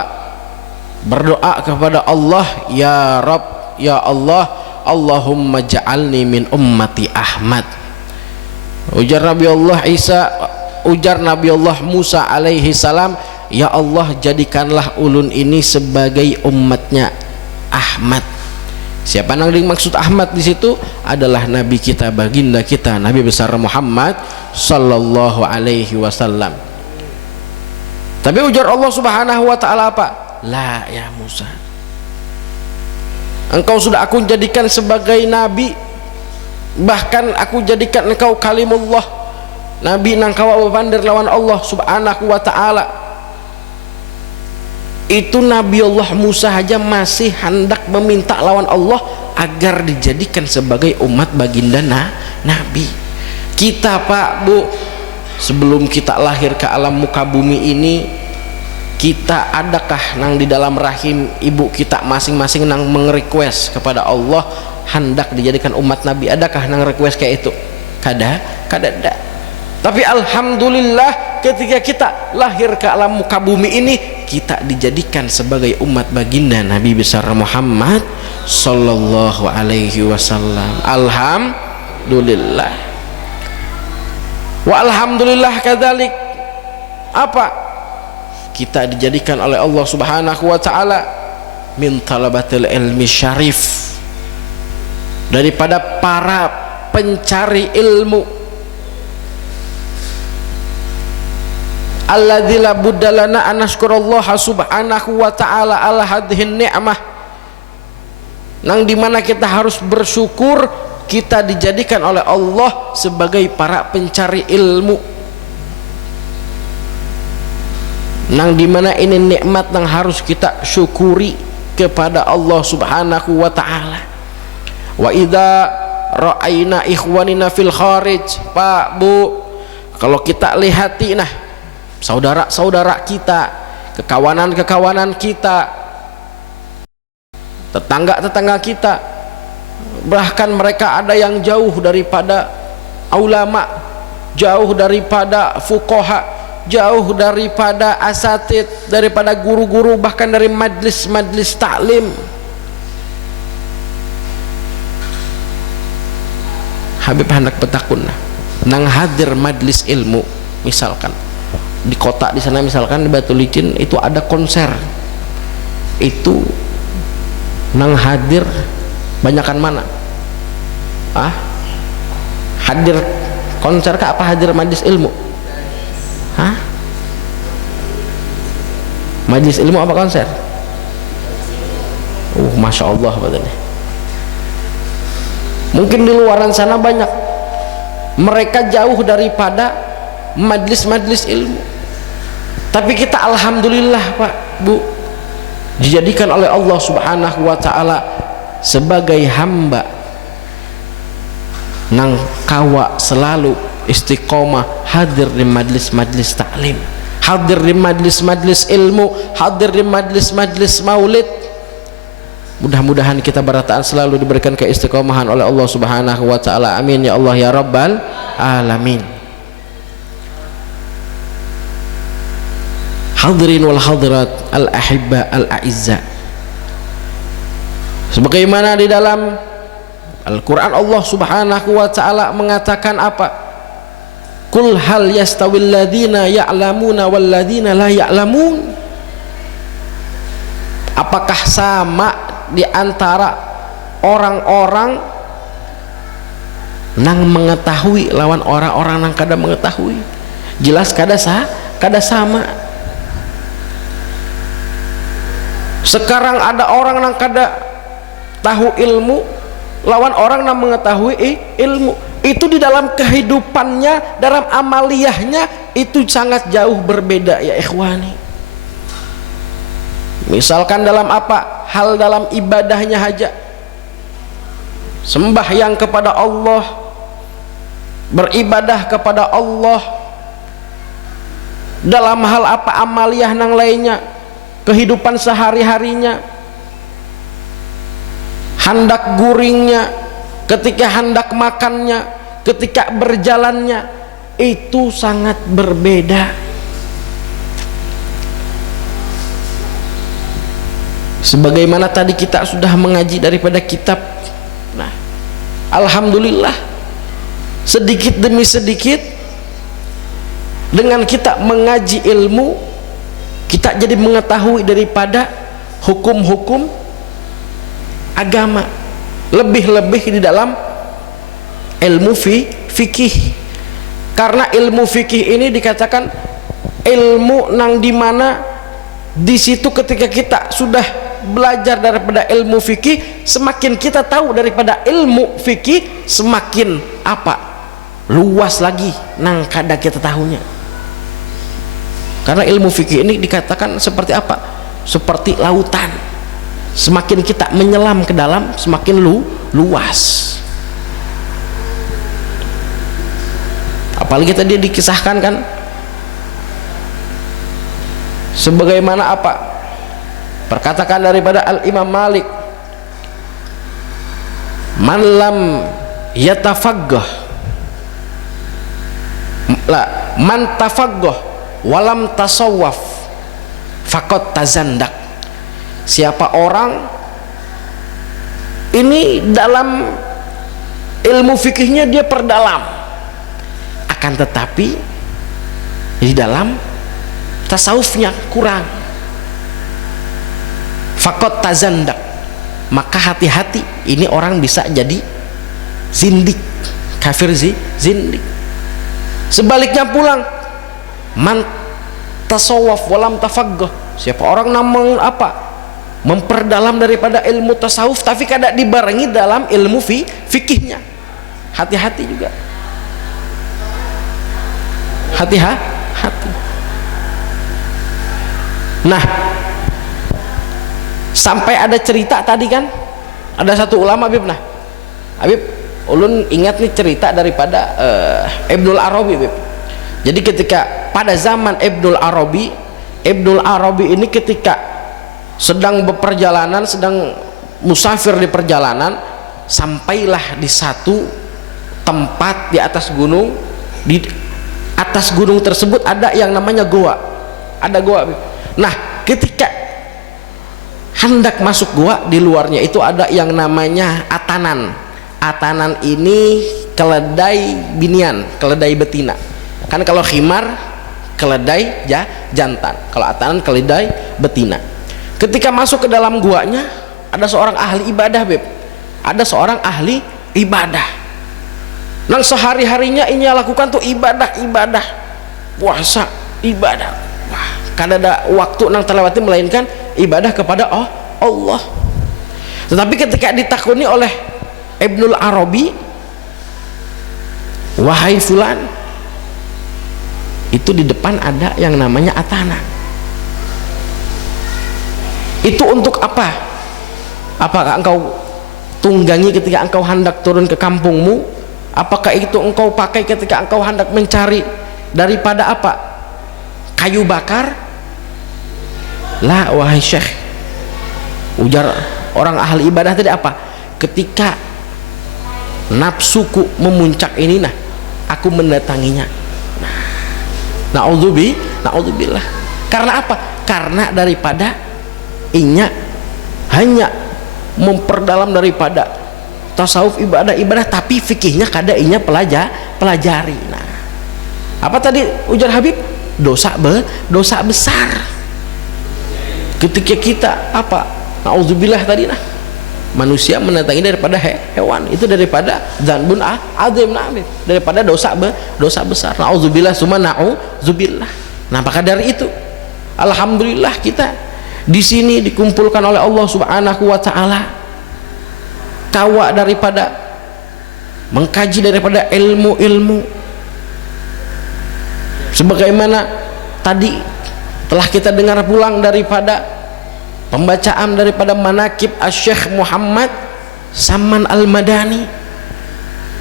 Berdoa kepada Allah, ya Rabb, ya Allah, Allahumma ja'alni min ummati Ahmad. Ujar Nabi Allah Nabi Allah Musa alaihi salam, ya Allah jadikanlah ulun ini sebagai umatnya Ahmad. Siapa nang dimaksud Ahmad di situ adalah Nabi kita, baginda kita Nabi besar Muhammad sallallahu alaihi wasallam. Tapi ujar Allah Subhanahu wa taala apa? La ya Musa, engkau sudah aku jadikan sebagai nabi, bahkan aku jadikan engkau kalimullah, nabi nang kawa bebandir lawan Allah Subhanahu wa taala. Itu Nabi Allah Musa saja masih hendak meminta lawan Allah agar dijadikan sebagai umat baginda nabi. Kita Pak Bu, sebelum kita lahir ke alam muka bumi ini, kita adakah nang di dalam rahim ibu kita masing-masing nang meng-request kepada Allah hendak dijadikan umat nabi? Adakah nang request kayak itu? Kada ada. Tapi alhamdulillah ketika kita lahir ke alam muka bumi ini, kita dijadikan sebagai umat baginda Nabi besar Muhammad sallallahu alaihi wasallam. Alhamdulillah. Wa alhamdulillah kadzalik apa? Kita dijadikan oleh Allah Subhanahu wa taala min talabatil ilmi syarif, daripada para pencari ilmu, alladzi la budda lana an nashkurallaha subhanahu wa ta'ala ala hadhihi ni'mah, nang dimana kita harus bersyukur kita dijadikan oleh Allah sebagai para pencari ilmu, nang dimana ini nikmat yang harus kita syukuri kepada Allah Subhanahu wa ta'ala. Wa idza ra'ayna ikhwanina fil kharij, Pak Bu, kalau kita lihati nah saudara-saudara kita, kekawanan-kekawanan kita, tetangga-tetangga kita, bahkan mereka ada yang jauh daripada ulama, jauh daripada fuqaha, jauh daripada asatid, daripada guru-guru, bahkan dari majlis-majlis taklim. Habib hendak petakun nang hadir majlis ilmu, misalkan di kota di sana, misalkan di Batu Licin itu ada konser, itu nang hadir banyakan mana? Hadir konser kah apa hadir majlis ilmu? Majlis ilmu apa konser? Masya Allah katanya. Mungkin di luaran sana banyak, mereka jauh daripada majlis-majlis ilmu, tapi kita alhamdulillah Pak Bu dijadikan oleh Allah Subhanahu wa ta'ala sebagai hamba nang kawa selalu istiqomah hadir di majlis-majlis taklim, hadir di majlis-majlis ilmu, hadir di majlis-majlis maulid. Mudah-mudahan kita berataan selalu diberikan keistiqomahan oleh Allah Subhanahu wa ta'ala. Amin ya Allah ya Rabbal alamin. Hadirin wal hadirat al ahibba al a'izza, sebagaimana di dalam Al-Quran Allah Subhanahu wa ta'ala mengatakan apa? Qul hal yastawil ladhina ya'lamuna wal ladhina la ya'lamun. Apakah sama di antara orang-orang nang mengetahui lawan orang-orang nang kada mengetahui? Jelas kada sama. Sekarang ada orang nang kada tahu ilmu lawan orang yang mengetahui ilmu. Itu di dalam kehidupannya, dalam amaliyahnya itu sangat jauh berbeda ya ikhwani. Misalkan dalam apa? Hal dalam ibadahnya aja, sembahyang kepada Allah, beribadah kepada Allah. Dalam hal apa? Amaliyah nang lainnya, kehidupan sehari-harinya, hendak guringnya, ketika hendak makannya, ketika berjalannya, itu sangat berbeda. Sebagaimana tadi kita sudah mengaji daripada kitab. Nah, alhamdulillah sedikit demi sedikit dengan kita mengaji ilmu, kita jadi mengetahui daripada hukum-hukum agama, lebih-lebih di dalam ilmu fikih. Karena ilmu fikih ini dikatakan ilmu nang dimana di situ ketika kita sudah belajar daripada ilmu fikih, semakin kita tahu daripada ilmu fikih, semakin apa? Luas lagi nang kada kita tahunya. Karena ilmu fikih ini dikatakan seperti apa? Seperti lautan. Semakin kita menyelam ke dalam, semakin luas. Apalagi tadi dikisahkan kan, sebagaimana apa? Perkataan daripada Al-Imam Malik, man lam yatafaggah man tafaggah walam tasawwaf faqad tazandak. Siapa orang ini dalam ilmu fikihnya dia perdalam, akan tetapi di dalam tasawufnya kurang, faqad tazandak, maka hati-hati, ini orang bisa jadi zindik, kafir zindik. Sebaliknya pulang, man tasawwaf walam tafaggah, siapa orang namang apa? Memperdalam daripada ilmu tasawuf tapi kada dibarengi dalam ilmu fikihnya, hati-hati juga, hati-hati. Nah, sampai ada cerita tadi kan, ada satu ulama Habib, nah Habib ulun ingat nih cerita daripada Ibnul Arabi Habib. Jadi ketika pada zaman Ibnul Arabi ini ketika sedang beperjalanan, sedang musafir di perjalanan, sampailah di satu tempat di atas gunung. Di atas gunung tersebut ada yang namanya goa, ada goa. Nah, ketika hendak masuk goa, di luarnya itu ada yang namanya atanan. Atanan ini keledai binian, keledai betina. Kan kalau khimar keledai jantan, kalau atanan keledai betina. Ketika masuk ke dalam guanya, ada seorang ahli ibadah Beb, ada seorang ahli ibadah nang sehari-harinya ini lakukan tuh ibadah, puasa, ibadah. Wah, kada ada waktu nang terlewati melainkan ibadah kepada Allah. Tetapi ketika ditakuni oleh Ibnul Arabi, wahai fulan, itu di depan ada yang namanya atanan. Itu untuk apa? Apakah engkau tunggangi ketika engkau hendak turun ke kampungmu? Apakah itu engkau pakai ketika engkau hendak mencari daripada apa? Kayu bakar? La, wahai syekh, ujar orang ahli ibadah tadi apa? Ketika nafsuku memuncak ini, nah aku mendatanginya. Na'udzubillah. Karena apa? Karena daripada inya hanya memperdalam daripada tasawuf ibadah tapi fikihnya kada inya pelajari. Nah, apa tadi ujar Habib? Dosa besar. Ketika kita apa? Na'udzubillah tadi, nah manusia mendatangi daripada hewan, itu daripada dzanbun azim, daripada dosa besar. Na'udzubillah summa na'udzubillah. Nah, maka dari itu alhamdulillah kita di sini dikumpulkan oleh Allah Subhanahu wa taala, kawa daripada mengkaji daripada ilmu-ilmu sebagaimana tadi telah kita dengar pulang daripada pembacaan daripada manaqib Asy-Syaikh Muhammad Saman Al-Madani.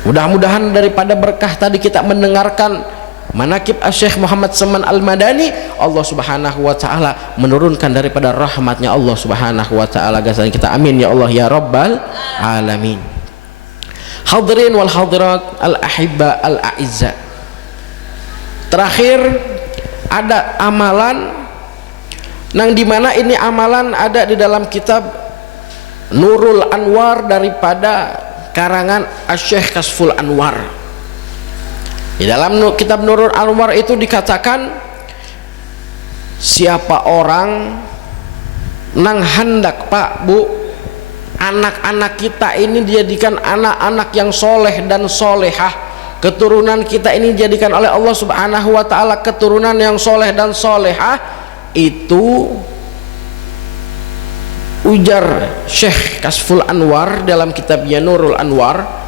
Mudah-mudahan daripada berkah tadi kita mendengarkan manaqib Asy-Syaikh Muhammad Saman Al-Madani, Allah Subhanahu wa taala menurunkan daripada rahmatnya Allah Subhanahu wa taala. Gasan kita amin ya Allah ya rabbal alamin. Hadirin wal hadirat al-ahibba al-a'izza. Terakhir ada amalan nang dimana ini amalan ada di dalam kitab Nurul Anwar daripada karangan Asy-Syaikh Kasful Anwar. Di dalam kitab Nurul Anwar itu dikatakan, siapa orang nang hendak Pak Bu anak-anak kita ini dijadikan anak-anak yang soleh dan solehah, keturunan kita ini dijadikan oleh Allah Subhanahu wa taala keturunan yang soleh dan solehah, itu ujar Syekh Kasful Anwar dalam kitabnya Nurul Anwar,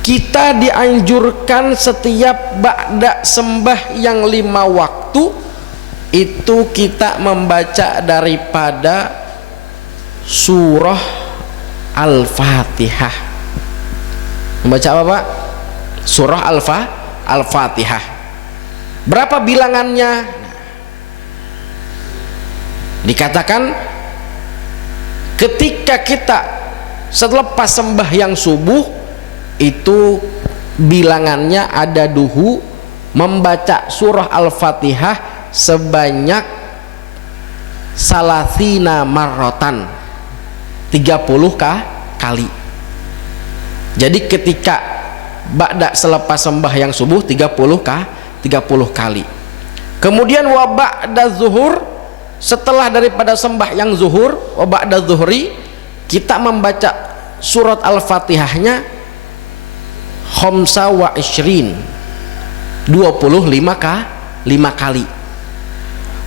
kita dianjurkan setiap ba'da sembah yang 5 waktu itu kita membaca daripada surah Al-Fatihah. Membaca apa Pak? Surah Al-Fatihah. Berapa bilangannya? Dikatakan ketika kita selepas sembahyang subuh itu bilangannya ada duhu membaca surah Al-Fatihah sebanyak salasina marrotan, 30 kali. Jadi ketika ba'da selepas sembahyang subuh 30 kali. Kemudian wa ba'da zuhur, setelah daripada sembahyang zuhur, wa ba'da zuhri, kita membaca surat Al-Fatihahnya khamsa wa ishrin, 25 kali.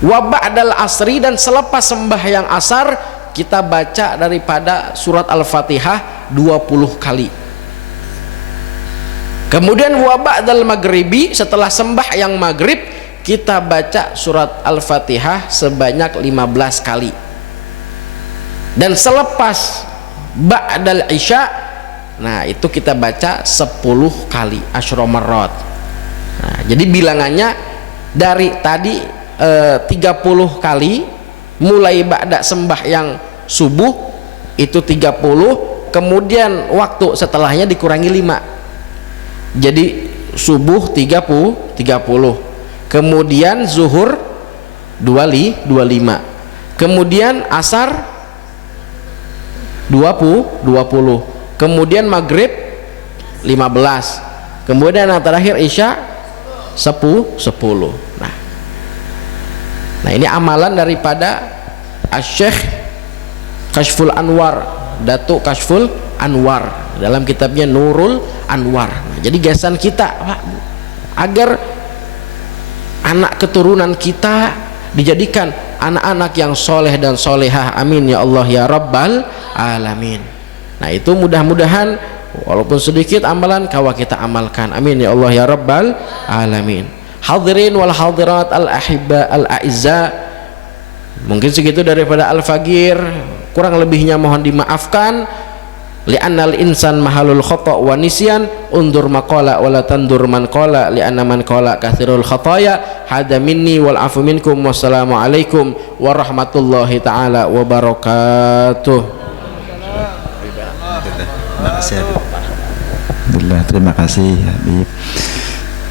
Wa ba'dal asri, dan selepas sembahyang asar kita baca daripada surat Al-Fatihah 20 kali. Kemudian wa ba'dal maghribi, setelah sembahyang maghrib kita baca surat Al-Fatihah sebanyak 15 kali. Dan selepas ba'dal isya, nah itu kita baca 10 kali, asyra marrat. Nah, jadi bilangannya dari tadi 30 kali mulai ba'da sembahyang subuh itu 30, kemudian waktu setelahnya dikurangi 5, jadi subuh 30, kemudian zuhur 25, kemudian asar 20, kemudian maghrib 15, kemudian yang terakhir isya 10. Nah ini amalan daripada Asy-Syaikh Kasful Anwar, Datuk Kasful Anwar dalam kitabnya Nurul Anwar. Nah, jadi gasan kita Pak, agar anak keturunan kita dijadikan anak-anak yang soleh dan solehah, amin ya Allah ya rabbal alamin. Nah itu mudah-mudahan walaupun sedikit amalan kawa kita amalkan, amin ya Allah ya Rabbal Alamin. Hadirin wal hadirat al ahibba al a'izza, mungkin segitu daripada Al-Fagir, kurang lebihnya mohon dimaafkan. Li'annal insan mahalul khata' wa nisyan, undur maqala wala tandur man qala, li'anna man qala kathirul khataya. Hada minni wal afu minkum, wassalamu alaikum warahmatullahi ta'ala wabarakatuh. Alhamdulillah, terima kasih Habib.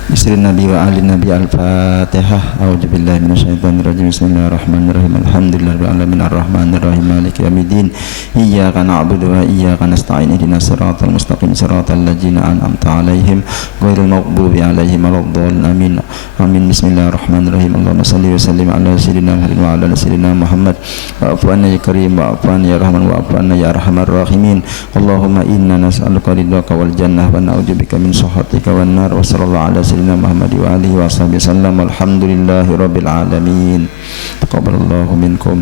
Istri Nabi wa ahli Nabi. Al-Fatihah. A'udzubillahi minasyaitonirrajim. Bismillahirrahmanirrahim. Alhamdulillahirabbil alamin arrahmanirrahim maliki yaumiddin. Iyyaka na'budu wa iyyaka nasta'in. Ihdinas siratal mustaqim siratal ladzina an'amta 'alaihim ghairil maghdubi 'alaihim waladdallin. Amin. Amin. Bismillahirrahmanirrahim. Allahumma shalli wa sallim ala sayyidina Muhammadin wa ala sayyidina Muhammad. Wa'fu anna ya karim wa'fu anna ya rahman wa'fu anna ya arhamar rahimin. Allahumma inna nas'aluka ridhaka wal jannah wa na'udzubika min sakhatika wan nar. Wa sallallahu ala Muhammad wa alihi wa sahbihi wasallam. Alhamdulillahi rabbil alamin. Taqabbalallahu minkum.